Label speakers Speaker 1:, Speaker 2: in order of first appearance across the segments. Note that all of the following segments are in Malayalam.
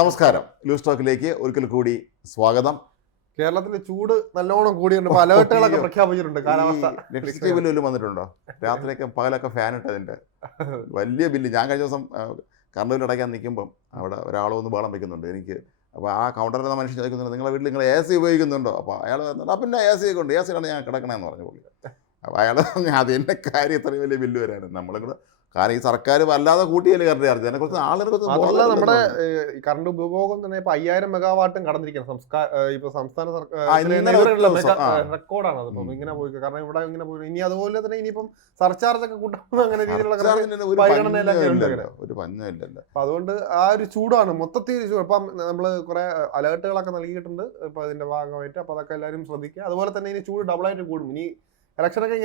Speaker 1: നമസ്കാരം. ലൂസ് ടോക്കിലേക്ക് ഒരിക്കൽ കൂടി സ്വാഗതം.
Speaker 2: കേരളത്തിലെ ചൂട് നല്ലോണം കൂടിയുണ്ട് അലേർട്ടുകളൊക്കെ പ്രഖ്യാപിച്ചിട്ടുണ്ട്. കാലാവസ്ഥ
Speaker 1: ഇലക്ട്രിസിറ്റി ബില്ല് വല്ലതും വന്നിട്ടുണ്ടോ? രാത്രിയൊക്കെ പകലൊക്കെ ഫാൻ ഇട്ടതിന്റെ. വലിയ ബില്ല്. ഞാൻ കഴിഞ്ഞ ദിവസം കറണ്ട് ബില്ല് അടയ്ക്കാൻ നിൽക്കുമ്പം അവിടെ ഒരാൾ വന്ന് ബഹളം വെക്കുന്നുണ്ട്. എനിക്ക് അപ്പോൾ ആ കൗണ്ടറിൽ നിന്ന് മനുഷ്യൻ ചോദിക്കുന്നുണ്ട് നിങ്ങളുടെ വീട്ടിൽ നിങ്ങൾ എ സി ഉപയോഗിക്കുന്നുണ്ടോ? അപ്പോൾ അയാൾ ആ പിന്നെ എ സി ഒക്കെ ഉണ്ട്. എ സിയിലാണ് ഞാൻ കിടക്കണമെന്ന് പറഞ്ഞു പുള്ളി. അപ്പോൾ അയാൾ അതിന്റെ കാര്യം ഇത്രയും വലിയ ബില്ല് വരാനും. നമ്മളും കൂടെ കാരണം ഈ സർക്കാർ വല്ലാതെ കൂട്ടിയല്ലേ കറണ്ട് ചാർജ്. അതിനെക്കുറിച്ച് ആളുകളെ കുറിച്ച്
Speaker 2: നമ്മുടെ. കറണ്ട് ഉപഭോഗം തന്നെ ഇപ്പൊ അയ്യായിരം മെഗാവാട്ടും കടന്നിരിക്കണം സംസ്ഥാന ഇപ്പൊ സംസ്ഥാന
Speaker 1: ആ.
Speaker 2: റെക്കോർഡാണ് അതിപ്പോ. ഇങ്ങനെ പോയി കാരണം ഇവിടെ ഇങ്ങനെ പോയി. ഇനി അതുപോലെ തന്നെ ഇനിയിപ്പം സർചാർജ് ഒക്കെ കൂട്ടാൻ അങ്ങനെ രീതിയിലുള്ള
Speaker 1: സർക്കാർ ഒരു പഞ്ഞമില്ലല്ലോ.
Speaker 2: അപ്പൊ അതുകൊണ്ട് ആ ഒരു ചൂടാണ്. മൊത്തത്തിൽ ചൂട്. ഇപ്പം നമ്മൾ കുറെ അലേർട്ടുകളൊക്കെ നൽകിയിട്ടുണ്ട്. ഇപ്പൊ അതിന്റെ ഭാഗമായിട്ട്. അപ്പൊ അതൊക്കെ എല്ലാവരും ശ്രദ്ധിക്കുക. അതുപോലെ തന്നെ ഇനി ചൂട് ഡബിൾ ആയിട്ട് കൂടും. ഇനി ഇലക്ഷനൊക്കെ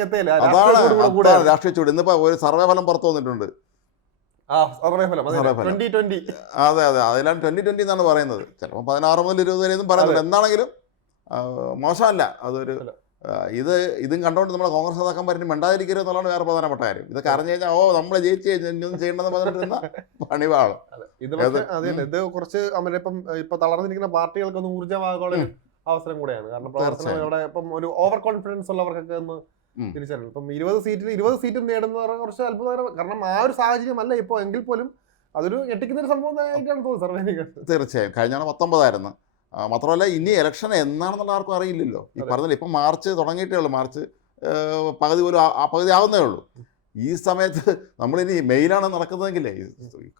Speaker 1: അതാണ്. രാഷ്ട്രീയ ചൂട് ഇന്നിപ്പോ ഒരു സർവേ ഫലം പുറത്തു വന്നിട്ടുണ്ട്. അതെ അതെ. അതിലാണ് ട്വന്റി ട്വന്റി എന്നാണ് പറയുന്നത്. ചിലപ്പോൾ പതിനാറ് മുതൽ ഇരുപത് വരെ എന്നും പറയുന്നുണ്ട് എന്താണെങ്കിലും മോശമല്ല. അതൊരു ഇത് ഇതും കണ്ടുകൊണ്ട് നമ്മുടെ കോൺഗ്രസ് നേതാക്കാൻ പറ്റും മിണ്ടാതിരിക്കരുത് എന്നുള്ളതാണ് വേറെ പ്രധാനപ്പെട്ട കാര്യം. ഇതൊക്കെ അറിഞ്ഞു കഴിഞ്ഞാൽ ഓ നമ്മളെ ജയിച്ചു കഴിഞ്ഞാൽ ചെയ്യണമെന്ന് പറഞ്ഞിട്ടിരുന്ന പണിവാളും.
Speaker 2: ഇത് കുറച്ച് ഇപ്പം ഇപ്പൊ തളർന്നിരിക്കുന്ന പാർട്ടികൾക്കൊന്ന് ഊർജമാകാനുള്ള അവസരം കൂടെയാണ്. കാരണം പ്രവർത്തനം. ഇവിടെ ഇപ്പം ഒരു ഓവർ കോൺഫിഡൻസ് ഉള്ളവർക്കൊക്കെ ഒന്ന്
Speaker 1: തിരിച്ചറിയണം.
Speaker 2: തിരിച്ചറിയും ഇപ്പം ഇരുപത് സീറ്റിൽ ഇരുപത് സീറ്റും നേടുന്ന കുറച്ച് അത്ഭുതകരം കാരണം ആ ഒരു സാഹചര്യം അല്ല ഇപ്പോൾ എങ്കിൽ പോലും അതൊരു ഞെട്ടിക്കുന്ന ഒരു സംഭവം ആയിട്ടാണ് തോന്നുന്നത് സർവേ
Speaker 1: തീർച്ചയായും. കഴിഞ്ഞ പത്തൊമ്പതായിരുന്നു. മാത്രമല്ല ഇനി ഇലക്ഷൻ എന്നാണെന്നുള്ള ആർക്കും അറിയില്ലല്ലോ. ഈ. പറഞ്ഞില്ല ഇപ്പം മാർച്ച് തുടങ്ങിയിട്ടേ ഉള്ളൂ. മാർച്ച് പകുതി പോലും ആ- പകുതി ആവുന്നേ ഉള്ളൂ. ഈ സമയത്ത് നമ്മളിനി മെയിലാണ് നടക്കുന്നതെങ്കിലേ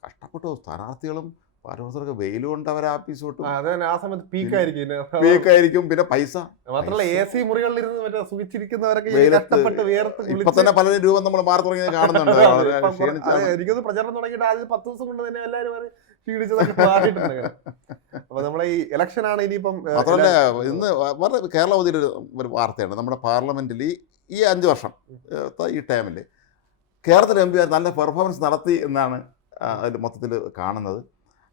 Speaker 1: കഷ്ടപ്പെട്ടു സ്ഥാനാർത്ഥികളും പാർട്ടികളൊക്കെ വെയിൽ കൊണ്ട് അവർ ആപ്പീസ് വിട്ടും
Speaker 2: ആ സമയത്ത് പീക്ക് ആയിരിക്കും ഇതിന്.
Speaker 1: വീക്കായിരിക്കും പിന്നെ പൈസ.
Speaker 2: മാത്രമല്ല എ സി മുറികളിൽ ഇരുന്ന് മറ്റേ സുഖിച്ചിരിക്കുന്നവരൊക്കെ
Speaker 1: ഇപ്പൊ തന്നെ പലരും രൂപം നമ്മൾ മാറി തുടങ്ങി കാണുന്നുണ്ട്.
Speaker 2: എനിക്കൊന്ന് പ്രചരണം തുടങ്ങിയിട്ട് ആദ്യം പത്ത് ദിവസം കൊണ്ട് തന്നെ എല്ലാവരും ക്ഷീണിച്ചതൊക്കെ മാറിയിട്ടുണ്ട്. അപ്പൊ നമ്മളെ ഈ ഇലക്ഷൻ ആണ് ഇനിയിപ്പം
Speaker 1: മാത്രമല്ല ഇന്ന് വളരെ കേരള ഒരു ഒരു വാർത്തയാണ്. നമ്മുടെ പാർലമെന്റിൽ ഈ ഈ അഞ്ച് വർഷം ഈ ടൈമിൽ കേരളത്തിലെ എം പി നല്ല പെർഫോമൻസ് നടത്തി എന്നാണ് അതിൽ മൊത്തത്തിൽ കാണുന്നത്.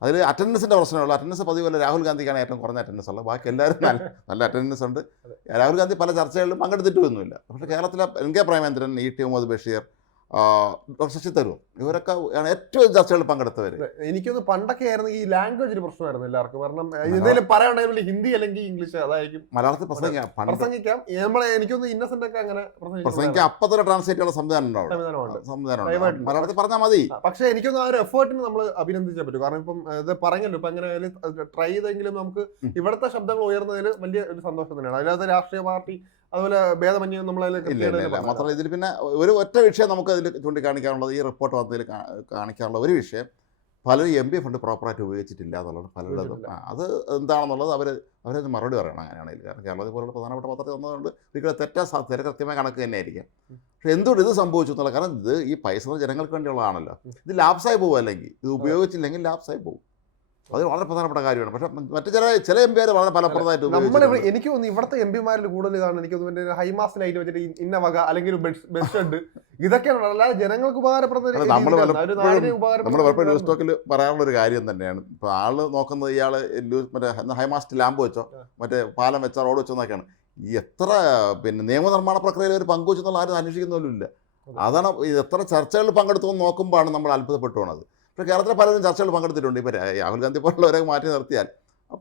Speaker 1: അതിൽ അറ്റൻഡൻസിന്റെ പ്രശ്നമുള്ളൂ അറ്റൻഡൻസ് പതിവ് പോലെ രാഹുൽ ഗാന്ധിക്കാണ് ഏറ്റവും കുറഞ്ഞ അറ്റൻഡൻസ് ഉള്ളത്. ബാക്കി എല്ലാവരും നല്ല നല്ല അറ്റൻഡൻസ് ഉണ്ട്. രാഹുൽ ഗാന്ധി പല ചർച്ചകളിലും പങ്കെടുത്തിട്ടൊന്നുമില്ല പക്ഷേ കേരളത്തിലെ N K Premachandran E T Muhammad Basheer Shashi Tharoor. ഇവരൊക്കെ ആണ് ഏറ്റവും ചർച്ചകളിൽ പങ്കെടുത്തവർ
Speaker 2: എനിക്കൊന്ന് പണ്ടൊക്കെ ആയിരുന്നു ഈ ലാംഗ്വേജ് ഒരു പ്രശ്നമായിരുന്നു എല്ലാവർക്കും. കാരണം എന്തെങ്കിലും പറയണമെങ്കിൽ ഹിന്ദി അല്ലെങ്കിൽ ഇംഗ്ലീഷ് അതായിരിക്കും.
Speaker 1: മലയാളത്തിൽ പ്രസംഗിക്കാം.
Speaker 2: പ്രസംഗിക്കാം. നമ്മളെ എനിക്കൊന്ന് ഇന്നസെന്റ് ഒക്കെ അങ്ങനെ
Speaker 1: പ്രസംഗിക്കാൻ അപ്പത്തന്നെ ട്രാൻസ്ലേറ്റ് ഉള്ള സംവിധാനം ഉണ്ട് അവിടെ സംവിധാനം. മലയാളത്തിൽ പറഞ്ഞാൽ മതി.
Speaker 2: പക്ഷെ എനിക്കൊന്ന് ആ ഒരു എഫേർട്ടിന് നമ്മൾ അഭിനന്ദിച്ചേ പറ്റൂ. കാരണം ഇപ്പം ഇത് പറഞ്ഞല്ലോ ഇപ്പൊ എങ്ങനെ ട്രൈ ചെയ്തെങ്കിലും നമുക്ക്. ഇവിടുത്തെ ശബ്ദങ്ങൾ ഉയർന്നതിൽ വലിയ ഒരു സന്തോഷം തന്നെയാണ്. അതിനകത്ത് രാഷ്ട്രീയ പാർട്ടി അതുപോലെ ഭേദമന്യം നമ്മളതിൽ
Speaker 1: മാത്രമല്ല ഇതിൽ പിന്നെ ഒരു ഒറ്റ വിഷയം നമുക്ക് അതിൽ ചൂണ്ടിക്കാണിക്കാനുള്ളത് ഈ റിപ്പോർട്ട് വന്നതിൽ കാണിക്കാനുള്ള ഒരു വിഷയം പലരും എം പി ഫണ്ട് പ്രോപ്പറായിട്ട് ഉപയോഗിച്ചിട്ടില്ല എന്നുള്ളത് പലരുടേതും. അത് എന്താണെന്നുള്ളത് അവർ അവരത് മറുപടി പറയണം അങ്ങനെയാണെങ്കിൽ. കാരണം കേരളത്തിൽ പോലുള്ള പ്രധാനപ്പെട്ട പത്രത്തിൽ വന്നതുകൊണ്ട് ഒരിക്കലും തെറ്റാ സാധ്യത കൃത്യമായ കണക്ക് തന്നെ ആയിരിക്കും പക്ഷെ എന്തുകൊണ്ട് ഇത് സംഭവിച്ചു എന്നുള്ള കാരണം ഇത് ഈ പൈസ ജനങ്ങൾക്ക് വേണ്ടിയുള്ളതാണല്ലോ. ഇത് ലാപ്സായി പോകും അല്ലെങ്കിൽ ഇത് ഉപയോഗിച്ചില്ലെങ്കിൽ ലാപ്സായി പോകും അത് വളരെ പ്രധാനപ്പെട്ട കാര്യമാണ്. പക്ഷെ മറ്റു ചില ചില എം പിമാർ വളരെ ഫലപ്രദമായിട്ട്
Speaker 2: നമ്മൾ. എനിക്ക് തോന്നുന്നു ഇവിടുത്തെ എം പിമാരിൽ കൂടുതൽ കാണുന്നത് എനിക്ക് തോന്നുന്നു ഹൈമാസ് ലൈറ്റ് വെച്ചിട്ട് ഇന്ന വക അല്ലെങ്കിൽ ബെസ്റ്റ് ഇതൊക്കെയാണ്. അല്ലാതെ ജനങ്ങൾക്ക് ഉപകാരപ്പെടുന്ന
Speaker 1: നമ്മൾ പലപ്പോഴും ന്യൂസ്. ടോക്കിൽ പറയാനുള്ള ഒരു കാര്യം തന്നെയാണ്. ഇപ്പോൾ ആൾ നോക്കുന്നത് ഇയാൾ മറ്റേ ഹൈമാസ്റ്റ് ലാമ്പ് വെച്ചോ മറ്റേ പാലം വെച്ചോ റോഡ് വെച്ചോ എന്നൊക്കെയാണ്. എത്ര പിന്നെ നിയമനിർമ്മാണ പ്രക്രിയയിൽ ഒരു പങ്കുവെച്ചെന്നുള്ള ആരും അന്വേഷിക്കുന്ന പോലും ഇല്ല. അതാണ് എത്ര ചർച്ചകളിൽ പങ്കെടുത്തു നോക്കുമ്പോഴാണ് നമ്മൾ അത്ഭുതപ്പെട്ടു പോണത്. പക്ഷേ കേരളത്തിലെ പലരും ചർച്ചകൾ പങ്കെടുത്തിട്ടുണ്ട്. ഇപ്പോൾ രാഹുൽ ഗാന്ധി പോലുള്ളവരെ മാറ്റി നിർത്തിയാൽ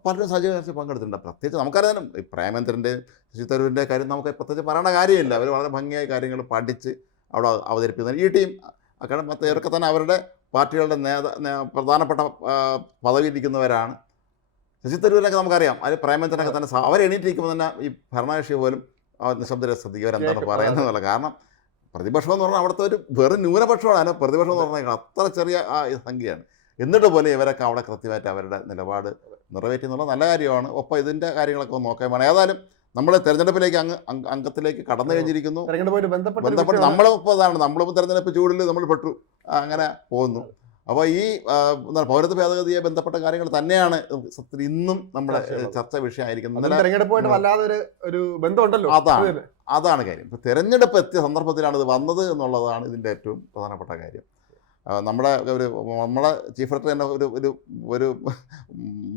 Speaker 1: പലരും സജീവ ചർച്ച പങ്കെടുത്തിട്ടുണ്ട്. പ്രത്യേകിച്ച് നമുക്കറിയാനും ഈ പ്രേമേന്ദ്രന്റെ ശശി തരൂരിന്റെ കാര്യം നമുക്ക് പ്രത്യേകിച്ച് പറയേണ്ട കാര്യമില്ല. അവർ വളരെ ഭംഗിയായ കാര്യങ്ങൾ പഠിച്ച് അവിടെ അവതരിപ്പിക്കുന്നത് ഈ ടീം കാരണം മറ്റേ ഇവരൊക്കെ തന്നെ അവരുടെ പാർട്ടികളുടെ നേതാ പ്രധാനപ്പെട്ട പദവി ഇരിക്കുന്നവരാണ് ശശി തരൂരിനൊക്കെ നമുക്കറിയാം. അതിൽ പ്രേമേന്ദ്രനൊക്കെ തന്നെ അവരെണീറ്റിരിക്കുമ്പോൾ തന്നെ ഈ ഭരണകക്ഷി പോലും നിശബ്ദരെ ശ്രദ്ധിക്കുക അവരെന്താണ്. പറയുന്നത് കാരണം പ്രതിപക്ഷം എന്ന് പറഞ്ഞാൽ അവിടുത്തെ ഒരു വെറും ന്യൂനപക്ഷമാണ്. പ്രതിപക്ഷം എന്ന് പറഞ്ഞാൽ അത്ര ചെറിയ ആ സംഖ്യയാണ്. എന്നിട്ട് പോലെ ഇവരൊക്കെ അവിടെ കൃത്യമായിട്ട് അവരുടെ നിലപാട് നിറവേറ്റി എന്നുള്ള നല്ല കാര്യമാണ്. ഒപ്പം ഇതിന്റെ കാര്യങ്ങളൊക്കെ ഒന്ന് നോക്കാൻ വേണം. ഏതായാലും നമ്മൾ തെരഞ്ഞെടുപ്പിലേക്ക് അങ്ങ് അംഗ- അംഗത്തിലേക്ക് കടന്നു കഴിഞ്ഞിരിക്കുന്നു.
Speaker 2: ബന്ധപ്പെട്ട.
Speaker 1: നമ്മളിപ്പോൾ അതാണ് നമ്മളിപ്പോൾ തെരഞ്ഞെടുപ്പ് ചൂടിൽ നമ്മൾ പെട്ടു അങ്ങനെ പോകുന്നു. അപ്പോൾ ഈ എന്താ എന്താണ് പൗരത്വ ഭേദഗതിയെ ബന്ധപ്പെട്ട കാര്യങ്ങൾ തന്നെയാണ് സത്യത്തിൽ ഇന്നും നമ്മുടെ ചർച്ച വിഷയമായിരിക്കുന്നത്.
Speaker 2: തെരഞ്ഞെടുപ്പുമായിട്ട് വല്ലാതെ ഒരു ബന്ധമുണ്ടല്ലോ.
Speaker 1: അതാണ്. അതാണ് കാര്യം. ഇപ്പോൾ തിരഞ്ഞെടുപ്പ് എത്തിയ സന്ദർഭത്തിലാണ് ഇത് വന്നത് എന്നുള്ളതാണ് ഇതിന്റെ ഏറ്റവും പ്രധാനപ്പെട്ട കാര്യം. നമ്മുടെ ഒരു നമ്മുടെ ചീഫ് സെക്രട്ടറി തന്നെ ഒരു ഒരു ഒരു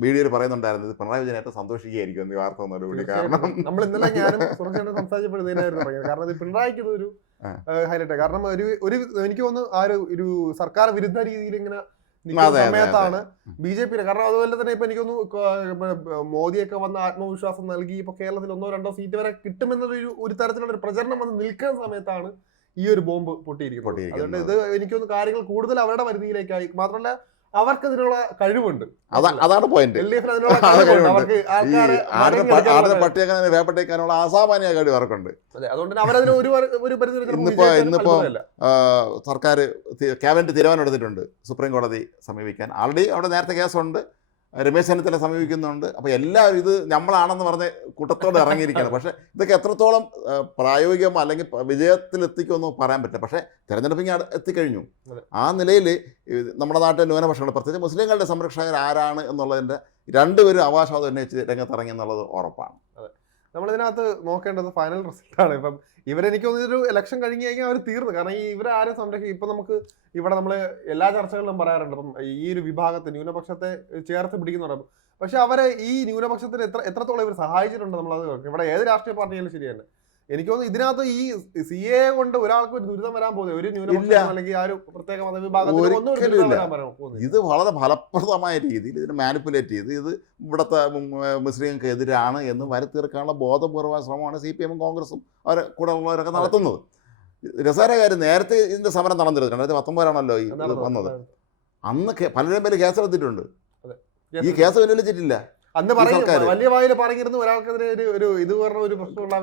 Speaker 1: വീഡിയോയിൽ പറയുന്നുണ്ടായിരുന്നു ഇത് പിണറായി വിജയൻ ഏറ്റവും സന്തോഷിക്കുകയായിരിക്കും ഈ വാർത്ത വന്നതോടുകൂടി കാരണം
Speaker 2: നമ്മൾ ഇന്നലെ ഞാനും സുരക്ഷയുടെ സംസാരിച്ചപ്പോഴത്തേനായിരുന്നു പറയുന്നത് കാരണം ഇത് പിണറായിക്ക്
Speaker 1: ഇതൊരു.
Speaker 2: ഹൈലൈറ്റ് കാരണം ഒരു ഒരു എനിക്ക് തോന്നുന്നു ആ ഒരു സർക്കാർ വിരുദ്ധ രീതിയിൽ ഇങ്ങനെ സമയത്താണ് ബി ജെ പിയുടെ കാരണം അതുപോലെ തന്നെ ഇപ്പൊ എനിക്കൊന്ന് മോദിയൊക്കെ വന്ന ആത്മവിശ്വാസം നൽകി ഇപ്പൊ കേരളത്തിൽ ഒന്നോ രണ്ടോ സീറ്റ് വരെ കിട്ടുമെന്നൊരു ഒരു തരത്തിലുള്ള ഒരു പ്രചരണം വന്ന് നിൽക്കുന്ന സമയത്താണ് ഈ ഒരു ബോംബ് പൊട്ടിയിരിക്കുന്നത്. അതുകൊണ്ട് ഇത് എനിക്കൊന്ന് കാര്യങ്ങൾ കൂടുതൽ അവരുടെ പരിധിയിലേക്കായി. മാത്രമല്ല അവർക്ക് അതിനുള്ള കഴിവുണ്ട്.
Speaker 1: അതാ അതാണ് പോയിന്റ് ആടിനെ പട്ടിയാക്കാൻ വേപ്പട്ടേക്കാനുള്ള അസാമാന്യ കഴിവ്. അവർക്കുണ്ട് ഇന്നിപ്പോ- ഇന്നിപ്പോ- സർക്കാർ ക്യാബിനറ്റ് തീരുമാനം എടുത്തിട്ടുണ്ട്. സുപ്രീം കോടതി സമീപിക്കാൻ. ആൾറെഡി അവിടെ നേരത്തെ കേസുണ്ട്. രമേശ് ചെന്നിത്തല സമീപിക്കുന്നുണ്ട്. അപ്പോൾ എല്ലാവരും ഇത് നമ്മളാണെന്ന് പറഞ്ഞ് കൂട്ടത്തോടെ ഇറങ്ങിയിരിക്കുകയാണ്. പക്ഷേ ഇതൊക്കെ എത്രത്തോളം പ്രായോഗികം അല്ലെങ്കിൽ വിജയത്തിലെത്തിക്കുമെന്ന് പറയാൻ പറ്റില്ല. പക്ഷേ തെരഞ്ഞെടുപ്പ് ഇങ്ങനെ അടു- എത്തിക്കഴിഞ്ഞു. ആ നിലയിൽ നമ്മുടെ നാട്ടിലെ ന്യൂനപക്ഷങ്ങൾ പ്രത്യേകിച്ച് മുസ്ലിങ്ങളുടെ സംരക്ഷകർ ആരാണ് എന്നുള്ളതിന്റെ രണ്ടുപേരും അവകാശവാദം ഉന്നയിച്ച് രംഗത്തിറങ്ങി എന്നുള്ളത് ഉറപ്പാണ്.
Speaker 2: നമ്മളിതിനകത്ത് നോക്കേണ്ടത് ഫൈനൽ റിസൾട്ട് ആണ്. ഇപ്പം ഇവരെനിക്ക് തോന്നിയൊരു ഒരു ഇലക്ഷൻ കഴിഞ്ഞു കഴിഞ്ഞാൽ അവർ തീർന്നു. കാരണം ഈ ഇവരാരും സംരക്ഷിക്കും. ഇപ്പം നമുക്ക് ഇവിടെ നമ്മൾ എല്ലാ ചർച്ചകളിലും പറയാറുണ്ട്. ഇപ്പം ഈ ഒരു വിഭാഗത്തെ ന്യൂനപക്ഷത്തെ ചേർത്ത് പിടിക്കുന്നുണ്ട് പക്ഷെ അവരെ ഈ ന്യൂനപക്ഷത്തിന് എത്ര എത്രത്തോളം ഇവർ സഹായിച്ചിട്ടുണ്ട് നമ്മളത്. ഇവിടെ ഏത് രാഷ്ട്രീയ പാർട്ടിയാലും ശരിയല്ല. എനിക്ക് തോന്നുന്നു ഇതിനകത്ത് ഈ സി എ കൊണ്ട് ഒരാൾക്ക് ഒരു ദുരിതം വരാൻ പോകുന്നത് ഒരു. ന്യൂനപക്ഷം അല്ലെങ്കിൽ ആ ഒരു പ്രത്യേക മതവിഭാഗം
Speaker 1: ഇത് വളരെ ഫലപ്രദമായ രീതിയിൽ ഇതിനെ മാനിപ്പുലേറ്റ് ചെയ്ത് ഇത് ഇവിടുത്തെ മുസ്ലിങ്ങൾക്ക് എതിരാണ് എന്ന് വരുത്തീർക്കാനുള്ള ബോധപൂർവ ശ്രമമാണ് സി പി എമ്മും കോൺഗ്രസും അവരെ കൂടെ ഉള്ളവരൊക്കെ നടത്തുന്നത്. രസകര കാര്യം നേരത്തെ ഇതിന്റെ സമരം നടന്നിരുന്നു. രണ്ടായിരത്തി പത്തൊമ്പതിലാണല്ലോ ഈ വന്നത്. അന്ന് പലരും പേര് കേസെടുത്തിട്ടുണ്ട്. ഈ. കേസ് പിൻവലിച്ചിട്ടില്ല
Speaker 2: അന്ന്
Speaker 1: ഈ
Speaker 2: വലിയ വായിൽ പറഞ്ഞിരുന്നു ഒരാൾക്കെതിരെ ഒരു ഒരു ഇത് പറഞ്ഞ ഒരു
Speaker 1: പ്രശ്നമുള്ള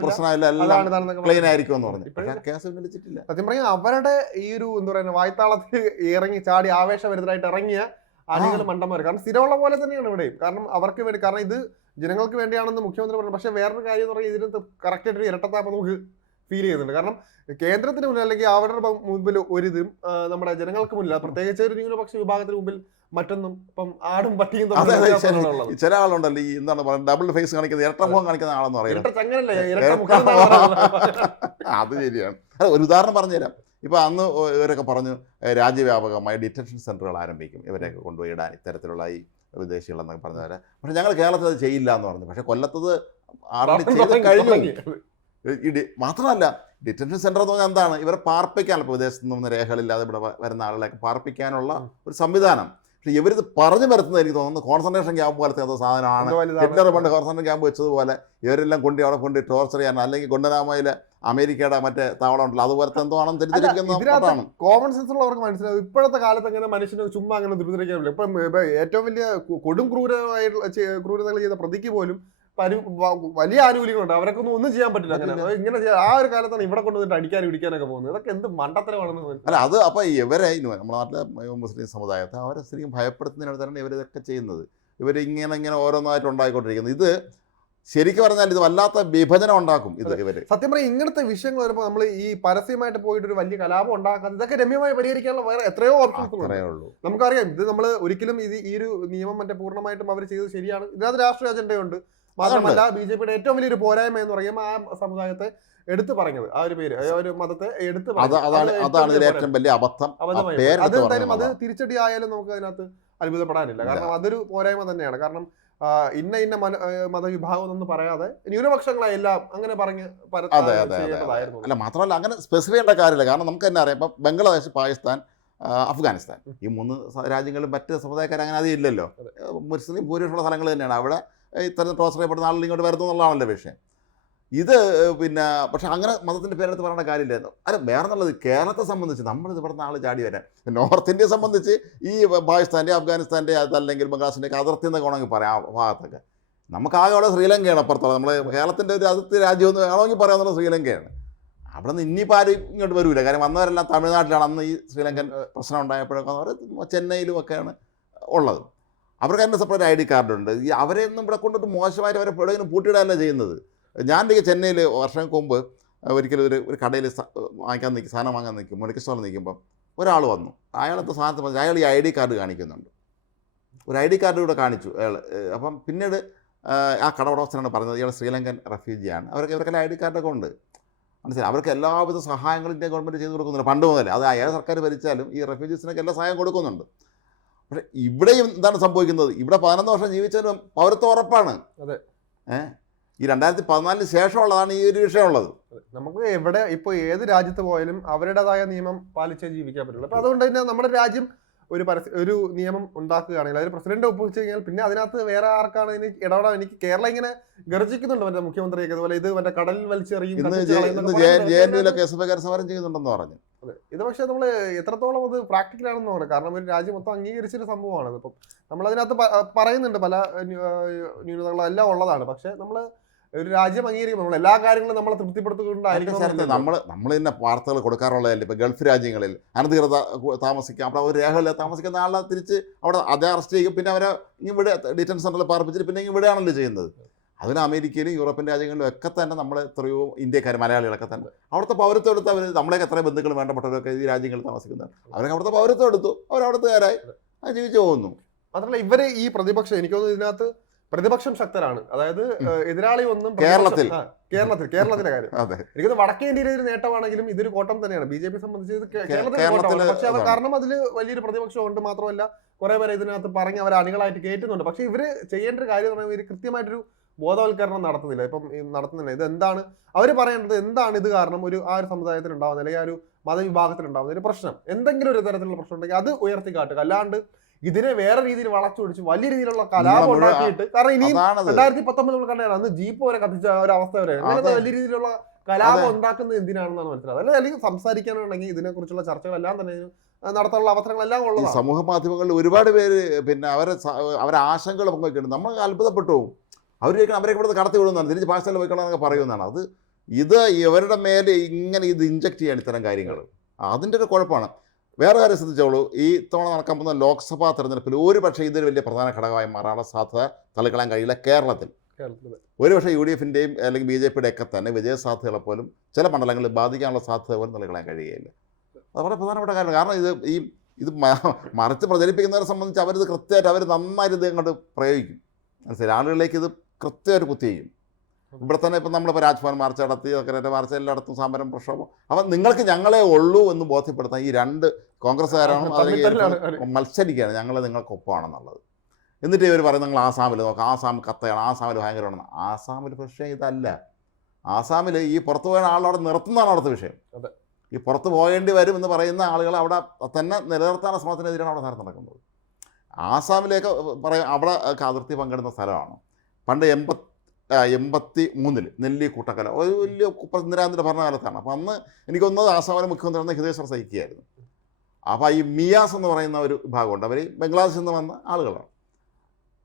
Speaker 2: ഇതാണെന്നൊക്കെ
Speaker 1: ആയിരിക്കും എന്ന് പറഞ്ഞു. കേസ് പിൻവലിച്ചിട്ടില്ല.
Speaker 2: സത്യം പറഞ്ഞാൽ അവരുടെ ഈ ഒരു എന്താ പറയുക വായ്ത്താളത്തിൽ ഇറങ്ങി ചാടി ആവേശഭരിതരായിട്ട് ഇറങ്ങിയ അണികൾ മണ്ടന്മാർ കാരണം സ്ഥിരമുള്ള പോലെ തന്നെയാണ് ഇവിടെയും. കാരണം അവർക്ക് വേണ്ടി കാരണം ഇത് ജനങ്ങൾക്ക് വേണ്ടിയാണെന്ന് മുഖ്യമന്ത്രി പറഞ്ഞു. പക്ഷേ വേറൊരു കാര്യം എന്ന് പറഞ്ഞാൽ ഇതിനകത്ത് കറക്റ്റായിട്ട് ഇരട്ടത്താപ്പ് നമുക്ക് ഫീൽ ചെയ്യുന്നുണ്ട്. കാരണം കേന്ദ്രത്തിന് മുന്നിൽ അല്ലെങ്കിൽ അവരുടെ മുമ്പിൽ ഒരിതും നമ്മുടെ ജനങ്ങൾക്ക് മുന്നിൽ പ്രത്യേകിച്ച് ഒരു ന്യൂനപക്ഷ വിഭാഗത്തിന് മുമ്പിൽ മറ്റൊന്നും ഇപ്പം ആടും പട്ടിയും
Speaker 1: ചില ആളുണ്ടല്ലോ ഈ എന്താണ് പറയുന്നത് ഡബിൾ ഫേസ് കാണിക്കുന്ന ഇരട്ട മുഖം കാണിക്കുന്ന ആളെന്ന് പറയുന്നത്. അത് ശരിയാണ്. അത് ഒരു ഉദാഹരണം പറഞ്ഞുതരാം. ഇപ്പൊ അന്ന് ഇവരൊക്കെ പറഞ്ഞു രാജ്യവ്യാപകമായി ഡിറ്റൻഷൻ സെന്ററുകൾ ആരംഭിക്കും. ഇവരെയൊക്കെ കൊണ്ടുപോയി ഇടാൻ ഇത്തരത്തിലുള്ള ഈ വിദേശികളെന്നൊക്കെ പറഞ്ഞവരെ. പക്ഷെ ഞങ്ങൾ കേരളത്തിൽ അത് ചെയ്യില്ല എന്ന് പറഞ്ഞു. പക്ഷെ കൊല്ലത്തത് ആൾറെഡി ചെയ്ത് കഴിഞ്ഞു. ഈ ഡി- മാത്രമല്ല ഡിറ്റൻഷൻ സെന്റർ എന്ന് പറഞ്ഞാൽ എന്താണ്? ഇവരെ പാർപ്പിക്കാനുള്ള ഇപ്പോൾ വിദേശത്ത് നിന്ന് രേഖകളില്ലാതെ ഇവിടെ വരുന്ന ആളുകളെയൊക്കെ പാർപ്പിക്കാനുള്ള ഒരു സംവിധാനം. പക്ഷെ ഇവരിത് പറഞ്ഞു വരുത്തുന്നത് എനിക്ക് തോന്നുന്നു. കോൺസെൻട്രേഷൻ ക്യാമ്പ് പോലത്തെ ഏതോ സാധനമാണ്. ഹിറ്റ്ലർ പണ്ട് കോൺസെൻട്രേഷൻ ക്യാമ്പ് വെച്ചതുപോലെ ഇവരെല്ലാം കൊണ്ടി അവിടെ കൊണ്ട് ടോർച്ചർ ചെയ്യാൻ അല്ലെങ്കിൽ ഗുണ്ടനാമയിലെ അമേരിക്കയുടെ മറ്റേ താവളം ഉണ്ടല്ലോ അതുപോലത്തെ എന്തോ ആണെന്ന് തിരിച്ചിരിക്കുന്ന
Speaker 2: ഇതിനകത്ത് കോമൺ സെൻസ് ഉള്ളവർക്ക് മനസ്സിലാവും. ഇപ്പോഴത്തെ കാലത്ത് എങ്ങനെ മനുഷ്യനെ ചുമ്മാ അങ്ങനെ ദുരിതരിക്കാറില്ല ഇപ്പം ഏറ്റവും വലിയ കൊടും ക്രൂരമായിട്ടുള്ള ക്രൂരതകൾ ചെയ്ത പ്രതിക്ക് പോലും വലിയ ആനുകൂല്യങ്ങളുണ്ട്. അവരൊക്കെ ഒന്നും ചെയ്യാൻ പറ്റില്ല അങ്ങനെ. ഇങ്ങനെ ആ ഒരു കാലത്താണ് ഇവിടെ കൊണ്ടുവന്നിട്ട് അടിക്കാനും ഇടിക്കാനൊക്കെ പോകുന്നത്. ഇതൊക്കെ എന്ത് മണ്ടത്തരമാണെന്ന്.
Speaker 1: അല്ല അത് അപ്പോൾ ഇവരെ നമ്മുടെ നാട്ടിലെ മുസ്ലിം സമുദായത്തെ അവരെ ശരിക്കും ഭയപ്പെടുത്തുന്നതിനടുത്താണ് ഇവരിതൊക്കെ ചെയ്യുന്നത്. ഇവർ ഇങ്ങനെ ഇങ്ങനെ ഓരോന്നായിട്ട് ഉണ്ടായിക്കൊണ്ടിരിക്കുന്നത്. ഇത് ശരിക്കും പറഞ്ഞാൽ ഇത് വല്ലാത്ത വിഭജനം ഉണ്ടാക്കും ഇത് ഇവർ.
Speaker 2: സത്യം പറയാം ഇങ്ങനത്തെ വിഷയങ്ങൾ വരുമ്പോൾ നമ്മൾ ഈ പരസ്യമായിട്ട് പോയിട്ട് ഒരു വലിയ കലാപം ഉണ്ടാക്കാൻ ഇതൊക്കെ രമ്യമായി പരിഹരിക്കാനുള്ള വേറെ എത്രയോ ഓപ്ഷൻസ്
Speaker 1: ഉള്ളൂ.
Speaker 2: നമുക്കറിയാം ഇത് നമ്മൾ ഒരിക്കലും ഇത് ഈ ഒരു നിയമം മറ്റേ പൂർണമായിട്ടും അവർ ചെയ്തത് ശരിയാണ്. ഇതിനകത്ത് രാഷ്ട്രീയ അജണ്ടയുണ്ട്. മാത്രമല്ല ബി ജെ പിയുടെ ഏറ്റവും വലിയൊരു പോരായ്മ എന്ന് പറയുമ്പോൾ ആ സമുദായത്തെ എടുത്തു പറഞ്ഞത്. ആ ഒരു പേര് ആ ഒരു മതത്തെ എടുത്തു
Speaker 1: അത് അതാണ്
Speaker 2: അത് ഏറ്റവും
Speaker 1: അതാണ്
Speaker 2: വലിയ
Speaker 1: ഏറ്റവും വലിയ അബദ്ധം.
Speaker 2: അത് എന്തായാലും അത് തിരിച്ചടി ആയാലും നമുക്ക് അതിനകത്ത് അത്ഭുതപ്പെടാനില്ല. കാരണം അതൊരു പോരായ്മ തന്നെയാണ്. കാരണം ഇന്ന ഇന്ന മതവിഭാഗം എന്നൊന്നും പറയാതെ ന്യൂനപക്ഷങ്ങളെ എല്ലാം അങ്ങനെ പറഞ്ഞ് ചെയ്യേണ്ടതായിരുന്നു.
Speaker 1: അല്ല മാത്രമല്ല അങ്ങനെ സ്പെസിഫൈ ചെയ്യേണ്ട കാര്യമില്ല. കാരണം നമുക്ക് തന്നെ അറിയാം. ഇപ്പം ബംഗ്ലാദേശ് പാകിസ്ഥാൻ അഫ്ഗാനിസ്ഥാൻ ഈ മൂന്ന് രാജ്യങ്ങളും മറ്റ് സമുദായക്കാർ അങ്ങനെ അധികം ഇല്ലല്ലോ.
Speaker 2: അതെ.
Speaker 1: ഏഹ് മുസ്ലിം ഭൂരിപക്ഷമുള്ള സ്ഥലങ്ങൾ തന്നെയാണ്. അവിടെ ഇത്തരം ടോർച്ചർ ചെയ്യപ്പെടുന്ന ആളുകൾ ഇങ്ങോട്ട് വരുന്നു എന്നുള്ളതാണല്ലോ വിഷയം. ഇത് പിന്നെ പക്ഷെ അങ്ങനെ മതത്തിന്റെ പേരെടുത്ത് പറയേണ്ട കാര്യമില്ല അല്ല വേറെ എന്നുള്ളത് കേരളത്തെ സംബന്ധിച്ച് നമ്മളിത് പറഞ്ഞ ആൾ ചാടി വരാൻ. നോർത്ത് ഇന്ത്യയെ സംബന്ധിച്ച് ഈ പാകിസ്ഥാന്റെ അഫ്ഗാനിസ്ഥാന്റെ അതല്ലെങ്കിൽ ബംഗ്ലാദേശിന്റെ ഒക്കെ അതിർത്തി എന്നൊക്കെ വേണമെങ്കിൽ പറയാം ആ ഭാഗത്തൊക്കെ. നമുക്കാകെ അവിടെ ശ്രീലങ്കയാണ് അപ്പുറത്തുള്ളത്. നമ്മൾ കേരളത്തിന്റെ ഒരു അതിർത്തി രാജ്യം എന്ന് വേണമെങ്കിൽ പറയാമെന്നുള്ള ശ്രീലങ്കയാണ്. അവിടെ നിന്ന് ഇനിയിപ്പോൾ ആരും ഇങ്ങോട്ട് വരൂല. കാരണം വന്നവരെല്ലാം തമിഴ്നാട്ടിലാണ് അന്ന് ഈ ശ്രീലങ്കൻ പ്രശ്നം ഉണ്ടായപ്പോഴൊക്കെ ചെന്നൈയിലും ഒക്കെയാണ് ഉള്ളത്. അവർക്ക് തന്നെ സെപ്പറേറ്റ് ഐ ഡി കാർഡുണ്ട് ഈ അവരെ ഒന്നും ഇവിടെ കൊണ്ടിട്ട് മോശമായിട്ട് അവരെ എവിടെയെങ്കിലും പൂട്ടിയിടാനല്ല ചെയ്യുന്നത്. ഞാൻ ചെന്നൈയിൽ വർഷങ്ങൾക്ക് മുമ്പ് ഒരിക്കലും ഒരു ഒരു കടയിൽ വാങ്ങിക്കാൻ നിൽക്കും സാധനം വാങ്ങാൻ നിൽക്കും മെഡിക്കൽ സ്റ്റോറിൽ നിൽക്കുമ്പം ഒരാൾ വന്നു. അയാളത്തെ സാധനത്തിൽ പറഞ്ഞു അയാൾ ഈ ഐ ഡി കാർഡ് കാണിക്കുന്നുണ്ട്. ഒരു ഐ ഡി കാർഡ് ഇവിടെ കാണിച്ചു അയാൾ അപ്പം പിന്നീട് ആ, കട ഉടമസ്ഥനാണ് പറഞ്ഞത്. ഇയാൾ ശ്രീലങ്കൻ റെഫ്യൂജിയാണ്. അവർക്ക് ഇവർക്കെല്ലാം ഐ ഡി കാർഡൊക്കെ ഉണ്ട്. മനസ്സിലായി? അവർക്ക് എല്ലാവിധ സഹായങ്ങളും ഇന്ത്യ ഗവൺമെന്റ് ചെയ്തു കൊടുക്കുന്നുണ്ട്. പണ്ട് മുതലേ. അത് ഏത് സർക്കാർ ഭരിച്ചാലും ഈ റെഫ്യൂജീസിനൊക്കെ എല്ലാ സഹായം കൊടുക്കുന്നുണ്ട്. പക്ഷേ ഇവിടെയും എന്താണ് സംഭവിക്കുന്നത്? ഇവിടെ പതിനൊന്ന് വർഷം ജീവിച്ചതിനും പൗരത്വം ഉറപ്പാണ്.
Speaker 2: അതെ.
Speaker 1: ഏഹ് ഈ രണ്ടായിരത്തി പതിനാലിന് ശേഷമുള്ളതാണ് ഈ ഒരു വിഷയമുള്ളത്.
Speaker 2: നമുക്ക് എവിടെ ഇപ്പോൾ ഏത് രാജ്യത്ത് പോയാലും അവരുടേതായ നിയമം പാലിച്ചേ ജീവിക്കാൻ പറ്റുള്ളൂ. അപ്പൊ അതുകൊണ്ട് തന്നെ നമ്മുടെ രാജ്യം ഒരു പരസ്യ ഒരു നിയമം ഉണ്ടാക്കുകയാണെങ്കിൽ അതിൽ പ്രസിഡന്റ് ഒപ്പുവെച്ച് കഴിഞ്ഞാൽ പിന്നെ അതിനകത്ത് വേറെ ആർക്കാണ് ഇതിന് ഇടപെടാൻ? എനിക്ക് കേരളം ഇങ്ങനെ ഗർജിക്കുന്നുണ്ട് മറ്റേ മുഖ്യമന്ത്രിയൊക്കെ. അതുപോലെ ഇത് മറ്റേ കടലിൽ വലിച്ചെറിയും
Speaker 1: സമരം ചെയ്യുന്നുണ്ടെന്ന് പറഞ്ഞു.
Speaker 2: അതെ. ഇത് പക്ഷേ നമ്മൾ എത്രത്തോളം അത് പ്രാക്ടിക്കൽ ആണെന്ന് പറയുന്നത് കാരണം ഒരു രാജ്യം മൊത്തം അംഗീകരിച്ചൊരു സംഭവമാണ്. ഇപ്പം നമ്മളതിനകത്ത് പറയുന്നുണ്ട് പല ന്യൂനതകളും എല്ലാം ഉള്ളതാണ്. പക്ഷേ നമ്മൾ ഒരു രാജ്യം അംഗീകരിക്കും നമ്മൾ എല്ലാ കാര്യങ്ങളും നമ്മളെ
Speaker 1: തൃപ്തിപ്പെടുത്തുകൊണ്ടായിരിക്കും നമ്മൾ നമ്മൾ തന്നെ വാർത്തകൾ കൊടുക്കാറുള്ളതല്ലേ? ഇപ്പൊ ഗൾഫ് രാജ്യങ്ങളിൽ അനധികൃത താമസിക്കാം. അവിടെ ഒരു രേഖയില്ല താമസിക്കുന്ന ആളെ തിരിച്ച് അവിടെ അതേ അറസ്റ്റ് ചെയ്യും. പിന്നെ അവരെ ഇവിടെ ഡിറ്റൻ സെന്ററിൽ പാർപ്പിച്ചിട്ട് പിന്നെ ഇവിടെയാണല്ലോ ചെയ്യുന്നത്. അതിന് അമേരിക്കയിലും യൂറോപ്യൻ രാജ്യങ്ങളിലും ഒക്കെ തന്നെ നമ്മൾ എത്രയോ ഇന്ത്യക്കാർ മലയാളികളൊക്കെ തന്നെ അവിടുത്തെ പൗരത്വം എടുത്ത് അവർ നമ്മളെയൊക്കെ എത്ര ബന്ധുക്കൾ വേണ്ടപ്പെട്ടവരൊക്കെ ഈ രാജ്യങ്ങളിൽ താമസിക്കുന്നത് അവരൊക്കെ അവിടുത്തെ പൗരത്വം എടുത്തു. അവരവിടുത്തുകാരായി. ജീവിച്ചു പോകുന്നു.
Speaker 2: മാത്രമല്ല ഇവരെ ഈ പ്രതിപക്ഷം എനിക്ക് തോന്നുന്നു ഇതിനകത്ത് പ്രതിപക്ഷം ശക്തരാണ്. അതായത് എതിരാളി ഒന്നും
Speaker 1: കേരളത്തിൽ.
Speaker 2: കേരളത്തിൽ കേരളത്തിന്റെ കാര്യം.
Speaker 1: അതെ.
Speaker 2: എനിക്കത് വടക്കേ ഇന്ത്യയിലെ ഒരു നേട്ടമാണെങ്കിലും ഇതൊരു കോട്ടം തന്നെയാണ്. ബി ജെ പി സംബന്ധിച്ച് പക്ഷെ അത് കാരണം അതിൽ വലിയൊരു പ്രതിപക്ഷം ഉണ്ട് മാത്രമല്ല കുറെ പേരെ ഇതിനകത്ത് പറഞ്ഞ് അവർ അണികളായിട്ട് കയറ്റുന്നുണ്ട് പക്ഷെ ഇവർ ചെയ്യേണ്ട ഒരു കാര്യം എന്ന് പറയുമ്പോൾ ഇവർ കൃത്യമായിട്ടൊരു ബോധവൽക്കരണം നടത്തുന്നില്ല. ഇപ്പം നടത്തുന്നില്ല. ഇത് എന്താണ്? അവർ പറയേണ്ടത് എന്താണ് ഇത് കാരണം ഒരു ആ ഒരു സമുദായത്തിൽ ഉണ്ടാവുന്ന അല്ലെങ്കിൽ ആ ഒരു മതവിഭാഗത്തിൽ ഉണ്ടാവുന്ന ഒരു പ്രശ്നം. എന്തെങ്കിലും ഒരു തരത്തിലുള്ള പ്രശ്നം ഉണ്ടെങ്കിൽ അത് ഉയർത്തി കാട്ടുക. അല്ലാണ്ട് ഇതിനെ വേറെ രീതിയിൽ വളച്ചൊടിച്ച് വലിയ രീതിയിലുള്ള കലാപം ഉണ്ടാക്കിയിട്ട് കാരണം
Speaker 1: അതാണത്.
Speaker 2: രണ്ടായിരത്തി പത്തൊമ്പത് നമ്മൾ കണ്ടായിരുന്നു അന്ന് ജീപ്പ് വരെ കത്തിച്ച ഒരു അവസ്ഥ വരെ. അങ്ങനത്തെ. വലിയ രീതിയിലുള്ള കലാപം. ഉണ്ടാക്കുന്നത് എന്തിനാണെന്നാണ് മനസ്സിലായത് അല്ലെ അല്ലെങ്കിൽ സംസാരിക്കാനുണ്ടെങ്കിൽ ഇതിനെക്കുറിച്ചുള്ള ചർച്ചകളെല്ലാം തന്നെ നടത്താനുള്ള അവസരങ്ങളെല്ലാം ഉള്ളത്
Speaker 1: സമൂഹ മാധ്യമങ്ങളിൽ ഒരുപാട് പേര് പിന്നെ അവരെ അവരെ ആശങ്കകൾ പങ്കുവയ്ക്കുന്നുണ്ട് നമ്മൾ അത്ഭുതപ്പെട്ടു. അവർ ചോദിക്കണം അവരെ ഇവിടുന്ന് കടത്തി വിടുന്നതാണ് തിരിച്ച് പാകിസ്ഥാനിൽ പോയിക്കോളാം എന്നൊക്കെ പറയുന്നതാണ് അത് ഇത് ഇവരുടെ മേലെ ഇങ്ങനെ ഇത് ഇഞ്ചക്ട് ചെയ്യാൻ ഇത്തരം കാര്യങ്ങൾ. അതിന്റെ ഒരു കുഴപ്പമാണ്. വേറെ കാര്യം ശ്രദ്ധിച്ചോളൂ. ഈ തവണ നടക്കാൻ പോകുന്ന ലോക്സഭാ തെരഞ്ഞെടുപ്പിൽ ഒരു പക്ഷേ ഇതൊരു വലിയ പ്രധാന ഘടകമായി മാറാനുള്ള സാധ്യത തള്ളിക്കളയാൻ കഴിയില്ല കേരളത്തിൽ. ഒരുപക്ഷെ യു ഡി എഫിന്റെയും അല്ലെങ്കിൽ ബി ജെ പിയുടെ ഒക്കെ തന്നെ വിജയ സാധ്യതകളെ പോലും ചില മണ്ഡലങ്ങളിൽ ബാധിക്കാനുള്ള സാധ്യത പോലും തള്ളിക്കളയാൻ കഴിയുകയില്ല. അത് വളരെ പ്രധാനപ്പെട്ട കാര്യമാണ്. കാരണം ഇത് ഈ ഇത് മറച്ച് മറിച്ച് പ്രചരിപ്പിക്കുന്നവരെ സംബന്ധിച്ച് അവരിത് കൃത്യമായിട്ട് അവർ നന്നായിട്ട് ഇത് അങ്ങോട്ട് പ്രയോഗിക്കും. മനസ്സിലായി? ആളുകളിലേക്ക് ഇത് കൃത്യമായിട്ട് കുത്തി ചെയ്യും ഇവിടെ തന്നെ ഇപ്പം നമ്മളിപ്പോൾ രാജ്ഭവൻ മാർച്ച് നടത്തി സെക്രട്ടറി മാർച്ച് എല്ലായിടത്തും സമരം പ്രക്ഷോഭം. അപ്പം നിങ്ങൾക്ക് ഞങ്ങളെ ഉള്ളൂ എന്ന് ബോധ്യപ്പെടുത്താൻ ഈ രണ്ട് കോൺഗ്രസ്സുകാരാണ് മത്സരിക്കുകയാണ്. ഞങ്ങൾ നിങ്ങൾക്കൊപ്പമാണെന്നുള്ളത്. എന്നിട്ട് ഇവർ പറയും നിങ്ങൾ ആസാമിൽ നോക്കാം ആസാം കത്തയാണ് ആസാമിൽ ഭയങ്കരമാണ് ആസാമിൽ പക്ഷേ ഇതല്ല. ആസാമിൽ ഈ പുറത്തു പോയ ആളവിടെ നിർത്തുന്നതാണ് അവിടുത്തെ വിഷയം. ഈ പുറത്ത് പോകേണ്ടി വരും എന്ന് പറയുന്ന ആളുകൾ അവിടെ തന്നെ നിലനിർത്താൻ ശ്രമത്തിനെതിരാണ് അവിടെ സമരം നടക്കുന്നത്. ആസാമിലേക്ക് പറയാം അവിടെ അതിർത്തി പങ്കിടുന്ന സ്ഥലമാണ്. പണ്ട് എൺപത്തി എൺപത്തി മൂന്നിൽ നെല്ലി കൂട്ടക്കല. ഒരു വലിയ ഇന്ദിരാഗാന്ധിയുടെ ഭരണകാലത്താണ്. അപ്പോൾ അന്ന് എനിക്കൊന്നത് ആസാമിലെ മുഖ്യമന്ത്രി അന്ന് ഹിതേശ്വർ സഹിക്കുകയായിരുന്നു. അപ്പോൾ ഈ മിയാസ് എന്ന് പറയുന്ന ഒരു വിഭാഗമുണ്ട്. അവർ ബംഗ്ലാദേശിൽ നിന്ന് വന്ന ആളുകളാണ്.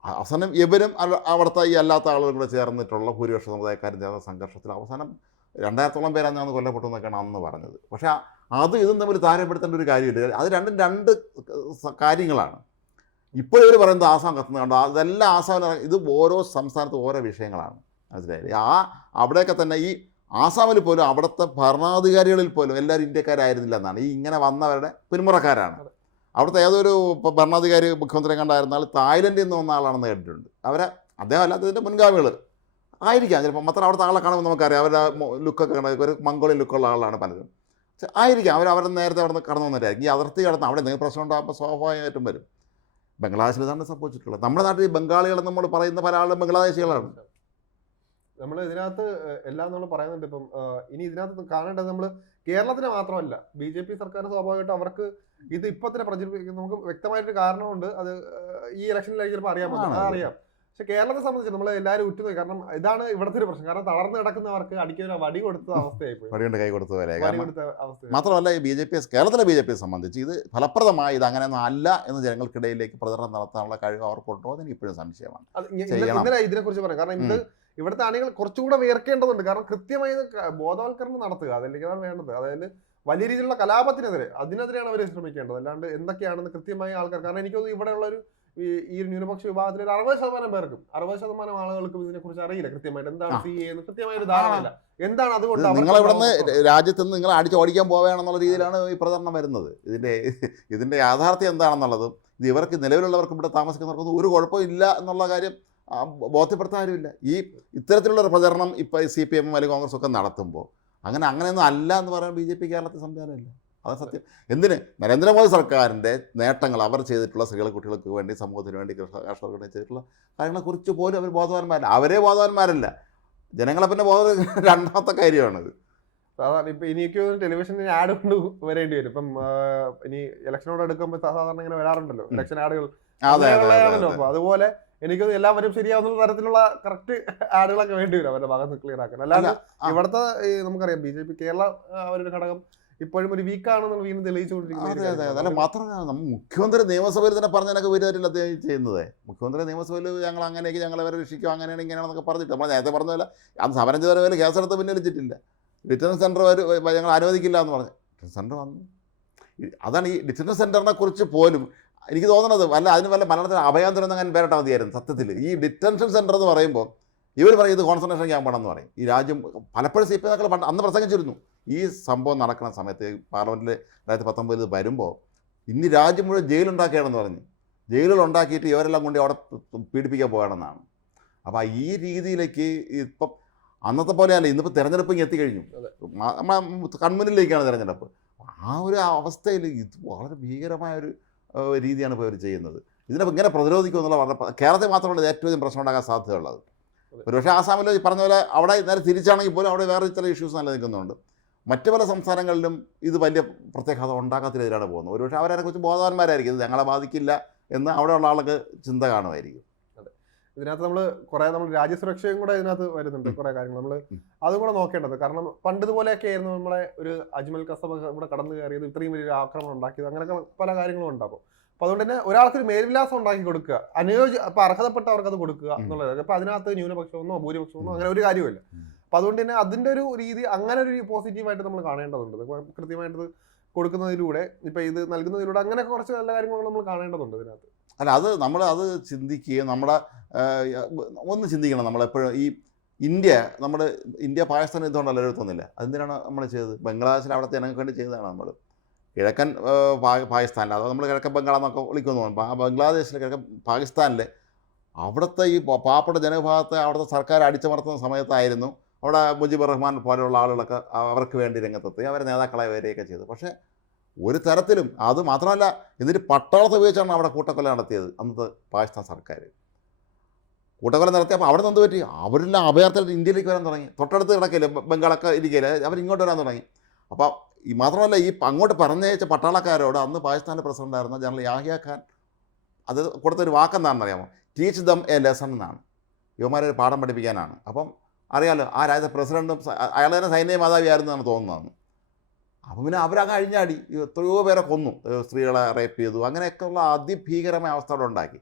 Speaker 1: അവസാനം ഇവരും അവിടുത്തെ ഈ അല്ലാത്ത ആളുകളും കൂടെ ചേർന്നിട്ടുള്ള ഭൂരിപക്ഷ സമുദായക്കാരും ചേർന്ന സംഘർഷത്തിൽ അവസാനം രണ്ടായിരത്തോളം പേരാണ് ഞാൻ കൊല്ലപ്പെട്ടു എന്നൊക്കെയാണ് അന്ന് പറഞ്ഞത്. പക്ഷേ അത് ഇതും തമ്മിൽ താരപ്പെടുത്തേണ്ട ഒരു കാര്യമില്ല. അത് രണ്ടും രണ്ട് കാര്യങ്ങളാണ്. ഇപ്പോൾ ഇവർ പറയുന്നത് ആസാം കത്തുന്നത് കണ്ടോ? അതെല്ലാം ആസാമിൽ ഇത് ഓരോ സംസ്ഥാനത്തും ഓരോ വിഷയങ്ങളാണ്. മനസ്സിലായില്ലേ? ആ അവിടെയൊക്കെ തന്നെ ഈ ആസാമിൽ പോലും അവിടുത്തെ ഭരണാധികാരികളിൽ പോലും എല്ലാവരും ഇന്ത്യക്കാരായിരുന്നില്ല എന്നാണ് ഈ ഇങ്ങനെ വന്നവരുടെ പിന്മുറക്കാരാണ്. അവിടുത്തെ ഏതൊരു ഭരണാധികാരി മുഖ്യമന്ത്രി കണ്ടായിരുന്നാൽ തായ്ലൻഡിൽ നിന്ന് വന്ന ആളാണെന്ന് കേട്ടിട്ടുണ്ട്. അവരെ അദ്ദേഹം അല്ലാത്തതിന്റെ മുൻഗാമികൾ ആയിരിക്കാം. ചിലപ്പോൾ മാത്രം അവിടുത്തെ ആളെ കാണുമ്പോൾ നമുക്കറിയാം. അവരുടെ ലുക്കൊക്കെ കണ്ടത് ഒരു മംഗോളിയൻ ലുക്കുള്ള ആളാണ് പലരും. പക്ഷേ ആയിരിക്കാം. അവർ അവരുടെ നേരത്തെ അവിടെ നിന്ന് കടന്നു വന്നിട്ടായിരിക്കും. ഈ അതിർത്തി കടന്ന് അവിടെ എന്തെങ്കിലും പ്രശ്നം ഉണ്ടാകുമ്പോൾ സ്വാഭാവികമായിട്ടും വരും. ബംഗ്ലാദേശിൽ ഇതാണ് സംഭവിച്ചിട്ടുള്ളത്. നമ്മുടെ നാട്ടിൽ ബംഗാളികളെന്ന് നമ്മൾ പറയുന്ന പല ആളും ബംഗ്ലാദേശികളാണ്.
Speaker 2: നമ്മൾ ഇതിനകത്ത് എല്ലാം നമ്മൾ പറയുന്നുണ്ട് ഇപ്പം ഇനി ഇതിനകത്ത് കാണേണ്ടത് നമ്മൾ കേരളത്തിന് മാത്രമല്ല ബി ജെ പി സർക്കാർ സ്വാഭാവികമായിട്ടും അവർക്ക് ഇത് ഇപ്പൊ തന്നെ പ്രചരിപ്പിക്കുന്ന നമുക്ക് വ്യക്തമായിട്ടൊരു കാരണമുണ്ട്. അത് ഈ ഇലക്ഷനിലേക്ക് ചിലപ്പോൾ അറിയാൻ അറിയാം പക്ഷെ കേരളത്തെ സംബന്ധിച്ച് നമ്മൾ എല്ലാവരും ഉറ്റുനോക്കി. കാരണം ഇതാണ് ഇവിടുത്തെ ഒരു പ്രശ്നം. കാരണം തളർന്നു കിടക്കുന്നവർക്ക് അടിക്കുന്ന വടി കൊടുത്ത അവസ്ഥയായി പോയി
Speaker 1: വടികൊണ്ട് കൈ കൊടുത്തു
Speaker 2: അവസ്ഥ
Speaker 1: മാത്രമല്ല ഈ ബി ജെ പി കേരളത്തിലെ ബി ജെ പിയെ സംബന്ധിച്ച് ഇത് ഫലപ്രദമായി ഇത് അങ്ങനെയൊന്നും അല്ല എന്ന് ജനങ്ങൾക്കിടയിലേക്ക് പ്രചരണം നടത്താനുള്ള കഴിവ് അവർക്കുണ്ടോ എന്ന് എനിക്ക് ഇപ്പോഴും സംശയമാണ്.
Speaker 2: ഇന്നലെ ഇതിനെ കുറിച്ച് പറയാം. കാരണം ഇത് ഇവിടുത്തെ അണികൾ കുറച്ചുകൂടെ വേർക്കേണ്ടതുണ്ട് കാരണം കൃത്യമായി ബോധവൽക്കരണം നടത്തുക. അതല്ലെങ്കിൽ അതാണ് വേണ്ടത്. അതായത് വലിയ രീതിയിലുള്ള കലാപത്തിനെതിരെ അതിനെതിരെയാണ് അവർ ശ്രമിക്കേണ്ടത്. അല്ലാണ്ട് എന്തൊക്കെയാണെന്ന് കൃത്യമായി ആൾക്കാർ കാരണം എനിക്ക് തോന്നുന്നു ഇവിടെയുള്ള ഒരു ഈ ന്യൂനപക്ഷ വിഭാഗത്തിൽ ഒരു അറുപത് ശതമാനം പേർക്കും അറുപത് ശതമാനം ആളുകൾക്കും ഇതിനെ കുറിച്ച് അറിയില്ല. കൃത്യമായിട്ട് എന്താണ്. സി എന്ന് കൃത്യമായ ഒരു ധാരണയില്ല എന്താണ് അതുകൊണ്ട്
Speaker 1: നിങ്ങൾ ഇവിടുന്ന് രാജ്യത്ത് നിന്ന് നിങ്ങൾ അടിച്ച് ഓടിക്കാൻ പോവുകയാണെന്നുള്ള രീതിയിലാണ് ഈ പ്രചരണം വരുന്നത്. ഇതിന്റെ ഇതിന്റെ യാഥാർത്ഥ്യം എന്താണെന്നുള്ളതും ഇത് ഇവർക്ക് നിലവിലുള്ളവർക്ക് ഇവിടെ താമസിക്കുന്നവർക്കൊന്നും ഒരു കുഴപ്പവും ഇല്ല എന്നുള്ള കാര്യം ബോധ്യപ്പെടുത്താൻ ആരുമില്ല ഈ ഇത്തരത്തിലുള്ള ഒരു പ്രചരണം ഇപ്പോൾ സി പി എമ്മും അല്ലെങ്കിൽ കോൺഗ്രസ് ഒക്കെ നടത്തുമ്പോൾ അങ്ങനെ അങ്ങനെയൊന്നും അല്ല എന്ന് പറയാൻ ബി ജെ പി കേരളത്തിൽ സംവിധാനമില്ല. അത് സത്യം. എന്തിന്? നരേന്ദ്രമോദി സർക്കാരിന്റെ നേട്ടങ്ങൾ അവർ ചെയ്തിട്ടുള്ള സ്ത്രീകളെ കുട്ടികൾക്ക് വേണ്ടി സമൂഹത്തിന് വേണ്ടി കർഷ- കർഷകർക്ക് വേണ്ടി ചെയ്തിട്ടുള്ള കാര്യങ്ങളെക്കുറിച്ച് പോലും അവർ ബോധവാന്മാരല്ല. അവരെ ബോധവാന്മാരല്ല. ജനങ്ങളെ പിന്നെ ബോധ രണ്ടാമത്തെ കാര്യമാണിത്.
Speaker 2: സാധാരണ ഇപ്പൊ എനിക്ക് ടെലിവിഷനിൽ ആഡ് കൊണ്ട് വരേണ്ടി വരും. ഇപ്പം ഇനി ഇലക്ഷനോട് എടുക്കുമ്പോൾ സാധാരണ ഇങ്ങനെ വരാറുണ്ടല്ലോ. ഇലക്ഷൻ ആഡുകൾ അതുപോലെ എനിക്ക് എല്ലാവരും ശരിയാവുന്ന തരത്തിലുള്ള കറക്റ്റ് ആഡുകളൊക്കെ വേണ്ടി വരും. അവരുടെ ഭാഗത്ത് ക്ലിയർ ആക്കാൻ. അല്ലാതെ. ഇവിടുത്തെ നമുക്കറിയാം ബി ജെ പി കേരള അവരുടെ ഘടകം ഇപ്പോഴും ഒരു വീക്കാണെന്ന് വീണ്ടും
Speaker 1: തെളിയിച്ചുകൊണ്ടിരിക്കുന്നത്. മാത്രമല്ല നമ്മൾ മുഖ്യമന്ത്രി നിയമസഭയിൽ തന്നെ പറഞ്ഞതിനൊക്കെ വരുമായിട്ടില്ല അദ്ദേഹം ചെയ്യുന്നത്. മുഖ്യമന്ത്രി നിയമസഭയിൽ ഞങ്ങൾ അങ്ങനെയൊക്കെ ഞങ്ങൾ അവരെ രക്ഷിക്കും അങ്ങനെയാണ് ഇങ്ങനെയാണെന്നൊക്കെ പറഞ്ഞിട്ട്. നമ്മൾ നേരത്തെ പറഞ്ഞ പോലെ അന്ന് സമരം ചെയ്തവരെ പോലെ കേസെടുത്ത് പിന്നലിച്ചിട്ടില്ല ഡിറ്റൻഷൻ സെന്റർ വരും ഞങ്ങൾ അനുവദിക്കില്ല എന്ന് പറഞ്ഞു. ഡിറ്റൻസ് സെന്റർ വന്നു. അതാണ് ഈ ഡിറ്റൻസ് സെന്ററിനെ കുറിച്ച് പോലും എനിക്ക് തോന്നുന്നത് വല്ല അതിന് വല്ല മലയാളത്തിൽ അഭയാന്തരം അങ്ങനെ പേരട്ടാൽ മതിയായിരുന്നു സത്യത്തിൽ. ഈ ഡിറ്റൻഷൻ സെന്റർ എന്ന് പറയുമ്പോൾ ഇവർ പറയും ഇത് കോൺസെൻട്രേഷൻ ക്യാമ്പാണെന്ന് പറയും. ഈ രാജ്യം പലപ്പോഴും സി പി നേതാക്കൾ പണ്ട് അന്ന് പ്രസംഗിച്ചിരുന്നു. ഈ സംഭവം നടക്കുന്ന സമയത്ത് പാർലമെന്റിൽ രണ്ടായിരത്തി പത്തൊമ്പതിൽ വരുമ്പോൾ ഇന്ന് രാജ്യം മുഴുവൻ ജയിലുണ്ടാക്കുകയാണെന്ന് പറഞ്ഞു. ജയിലുകൾ ഉണ്ടാക്കിയിട്ട് ഇവരെല്ലാം കൊണ്ട് അവിടെ പീഡിപ്പിക്കാൻ പോകണമെന്നാണ് അപ്പോൾ ഈ രീതിയിലേക്ക് ഇപ്പം അന്നത്തെ പോലെയല്ല ഇന്നിപ്പോൾ തിരഞ്ഞെടുപ്പ് ഇങ്ങനെ എത്തിക്കഴിഞ്ഞു. നമ്മളെ കൺമുന്നിലേക്കാണ് തിരഞ്ഞെടുപ്പ്. ആ ഒരു അവസ്ഥയിൽ ഇത് വളരെ ഭീകരമായ ഒരു രീതിയാണ് ഇപ്പോൾ ഇവർ ചെയ്യുന്നത്. ഇതിനെ ഇങ്ങനെ പ്രതിരോധിക്കുമെന്നുള്ള വളരെ കേരളത്തിൽ മാത്രമല്ല ഏറ്റവും അധികം പ്രശ്നം ഉണ്ടാകാൻ സാധ്യതയുള്ളത്. ഒരുപക്ഷെ ആസാമിൽ ഈ പറഞ്ഞ പോലെ അവിടെ നേരെ തിരിച്ചാണെങ്കിൽ പോലും അവിടെ വേറെ ചില ഇഷ്യൂസ് നിലനിൽക്കുന്നുണ്ട് മറ്റു പല സംസ്ഥാനങ്ങളിലും ഇത് വലിയ പ്രത്യാഘാതം ഉണ്ടാക്കാത്തതിനെതിരാണ് പോകുന്നത്. ഒരുപക്ഷെ അവരെ കുറിച്ച് ബോധവാന്മാരായിരിക്കും. ഇത് ഞങ്ങളെ ബാധിക്കില്ല എന്ന് അവിടെയുള്ള ആൾക്ക് ചിന്ത കാണുമായിരിക്കും.
Speaker 2: ഇതിനകത്ത് നമ്മൾ കുറെ നമ്മൾ രാജ്യസുരക്ഷയും കൂടെ ഇതിനകത്ത് വരുന്നുണ്ട് കുറേ കാര്യങ്ങൾ നമ്മൾ. അതും കൂടെ നോക്കേണ്ടത്. കാരണം പണ്ട് ഇതുപോലെയൊക്കെ ആയിരുന്നു നമ്മളെ ഒരു അജ്മൽ കസബ് ഇവിടെ കടന്നു കയറിയത്. ഇത്രയും വലിയൊരു ആക്രമണം ഉണ്ടാക്കിയത്. അങ്ങനെയൊക്കെ പല കാര്യങ്ങളും ഉണ്ടാവും അപ്പൊ അതുകൊണ്ട് തന്നെ ഒരാൾക്ക് ഒരു മേൽവിലാസം ഉണ്ടാക്കി കൊടുക്കുക. അനുയോജ്യ അപ്പൊ അർഹതപ്പെട്ടവർക്ക് അത് കൊടുക്കുക. എന്നുള്ളത് അപ്പൊ അതിനകത്ത് ന്യൂനപക്ഷമെന്നോ ഭൂരിപക്ഷമെന്നോ അങ്ങനെ ഒരു കാര്യമില്ല. അപ്പൊ അതുകൊണ്ട് തന്നെ അതിന്റെ ഒരു രീതി അങ്ങനെ ഒരു പോസിറ്റീവായിട്ട് നമ്മൾ കാണേണ്ടതുണ്ട്. കൃത്യമായിട്ട് കൊടുക്കുന്നതിലൂടെ ഇപ്പൊ ഇത് നൽകുന്നതിലൂടെ അങ്ങനെ കുറച്ച് നല്ല കാര്യങ്ങൾ നമ്മൾ കാണേണ്ടതുണ്ട് ഇതിനകത്ത്.
Speaker 1: അല്ല അത് നമ്മൾ അത് ചിന്തിക്കുകയും നമ്മുടെ ഒന്ന് ചിന്തിക്കണം നമ്മളെപ്പോഴും ഈ ഇന്ത്യ നമ്മുടെ ഇന്ത്യ പാകിസ്ഥാൻ യുദ്ധമുണ്ടല്ലോ എഴുത്തൊന്നുമില്ല അതെന്തിനാണ് നമ്മൾ ചെയ്തത്? ബംഗ്ലാദേശിൽ അവിടുത്തെ ജനങ്ങൾക്ക് വേണ്ടി ചെയ്തതാണ് നമ്മൾ? കിഴക്കൻ പാകിസ്ഥാനിൽ അഥവാ നമ്മൾ കിഴക്കൻ ബംഗാൾ എന്നൊക്കെ വിളിക്കുന്നു ബംഗ്ലാദേശിലെ കിഴക്കൻ പാകിസ്ഥാനിൽ അവിടുത്തെ ഈ പാവപ്പെട്ട ജനവിഭാഗത്തെ അവിടുത്തെ സർക്കാർ അടിച്ചമർത്തുന്ന സമയത്തായിരുന്നു അവിടെ മുജീബ് റഹ്മാൻ പോലെയുള്ള ആളുകളൊക്കെ അവർക്ക് വേണ്ടി രംഗത്തെത്തി. അവരെ നേതാക്കളെ വരികയൊക്കെ ചെയ്തു. പക്ഷേ ഒരു തരത്തിലും അത് മാത്രമല്ല എന്നിട്ട് പട്ടാളത്തെ ഉപയോഗിച്ചാണ് അവിടെ കൂട്ടക്കൊല നടത്തിയത് അന്നത്തെ പാകിസ്ഥാൻ സർക്കാർ കൂട്ടക്കൊല നടത്തിയപ്പോൾ അവിടെ നിന്ന് പറ്റി? അവരെല്ലാം അഭയാർത്ഥികൾ ഇന്ത്യയിലേക്ക് വരാൻ തുടങ്ങി. തൊട്ടടുത്ത് കിടക്കില്ല ബംഗാളൊക്കെ ഇരിക്കില്ല അവർ ഇങ്ങോട്ട് വരാൻ തുടങ്ങി. അപ്പോൾ ഈ മാത്രമല്ല ഈ അങ്ങോട്ട് പറഞ്ഞയച്ച പട്ടാളക്കാരോട് അന്ന് പാകിസ്ഥാന്റെ പ്രസിഡന്റായിരുന്ന ജനറൽ യാഹിയ ഖാൻ അത് കൊടുത്തൊരു വാക്കെന്താണെന്ന് അറിയാമോ ടീച്ച് ദം എ ലെസൺ എന്നാണ്. യുവമാരെ പാഠം പഠിപ്പിക്കാനാണ്. അപ്പം അറിയാലോ ആ രാജ്യത്തെ പ്രസിഡന്റും അയാൾ തന്നെ സൈന്യ മാതാവിയായിരുന്നു എന്നാണ് തോന്നുന്നതാണ് അപ്പം പിന്നെ അവരങ്ങ് അഴിഞ്ഞാടി. എത്രയോ പേരെ കൊന്നു. സ്ത്രീകളെ റേപ്പ് ചെയ്തു. അങ്ങനെയൊക്കെയുള്ള അതിഭീകരമായ അവസ്ഥ അവിടെ ഉണ്ടാക്കി.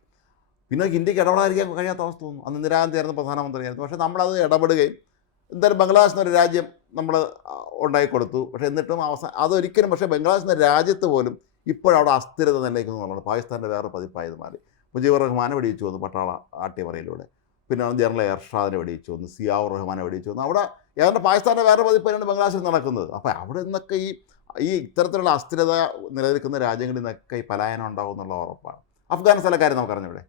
Speaker 1: പിന്നെ ഇന്ത്യയ്ക്ക് ഇടപെടാതിരിക്കാൻ കഴിയാത്ത അവസ്ഥ തോന്നുന്നു. അന്ന് ഇന്ദിരാഗാന്ധിയായിരുന്നു പ്രധാനമന്ത്രിയായിരുന്നു. പക്ഷേ നമ്മളത് ഇടപെടുകയും എന്തായാലും ബംഗ്ലാദേശ് എന്നൊരു രാജ്യം നമ്മൾ ഉണ്ടാക്കി കൊടുത്തു. പക്ഷേ എന്നിട്ടും അവസാനം അതൊരിക്കലും പക്ഷേ ബംഗ്ലാദേശ് എന്ന രാജ്യത്ത് പോലും ഇപ്പോഴവിടെ അസ്ഥിരത നിലനിൽക്കുന്നു എന്നുള്ളതാണ്. പാകിസ്ഥാന്റെ വേറെ പതിപ്പായത് മാറി മുജീബുർ റഹ്മാനെ വെടിയിച്ചു വന്നു പട്ടാള ആട്ടിയമറയിലൂടെ പിന്നെ ജനറൽ എർഷാദിനെ വെടിയിച്ചു വന്നു സിയാവുർ റഹ്മാനെ വെടിയിച്ചു വന്നു. അവിടെ ഏതാണ്ട് പാകിസ്ഥാന്റെ വേറെ പതിപ്പാണ് ബംഗ്ലാദേശിൽ നടക്കുന്നത്. അപ്പോൾ അവിടെ നിന്നൊക്കെ ഈ ഈ ഇത്തരത്തിലുള്ള അസ്ഥിരത നിലനിൽക്കുന്ന രാജ്യങ്ങളിൽ നിന്നൊക്കെ ഈ പലായനം ഉണ്ടാവും എന്നുള്ള ഉറപ്പാണ്. അഫ്ഗാനിസ്ഥാനിലെ കാര്യം നമുക്ക് അറിഞ്ഞൂടെ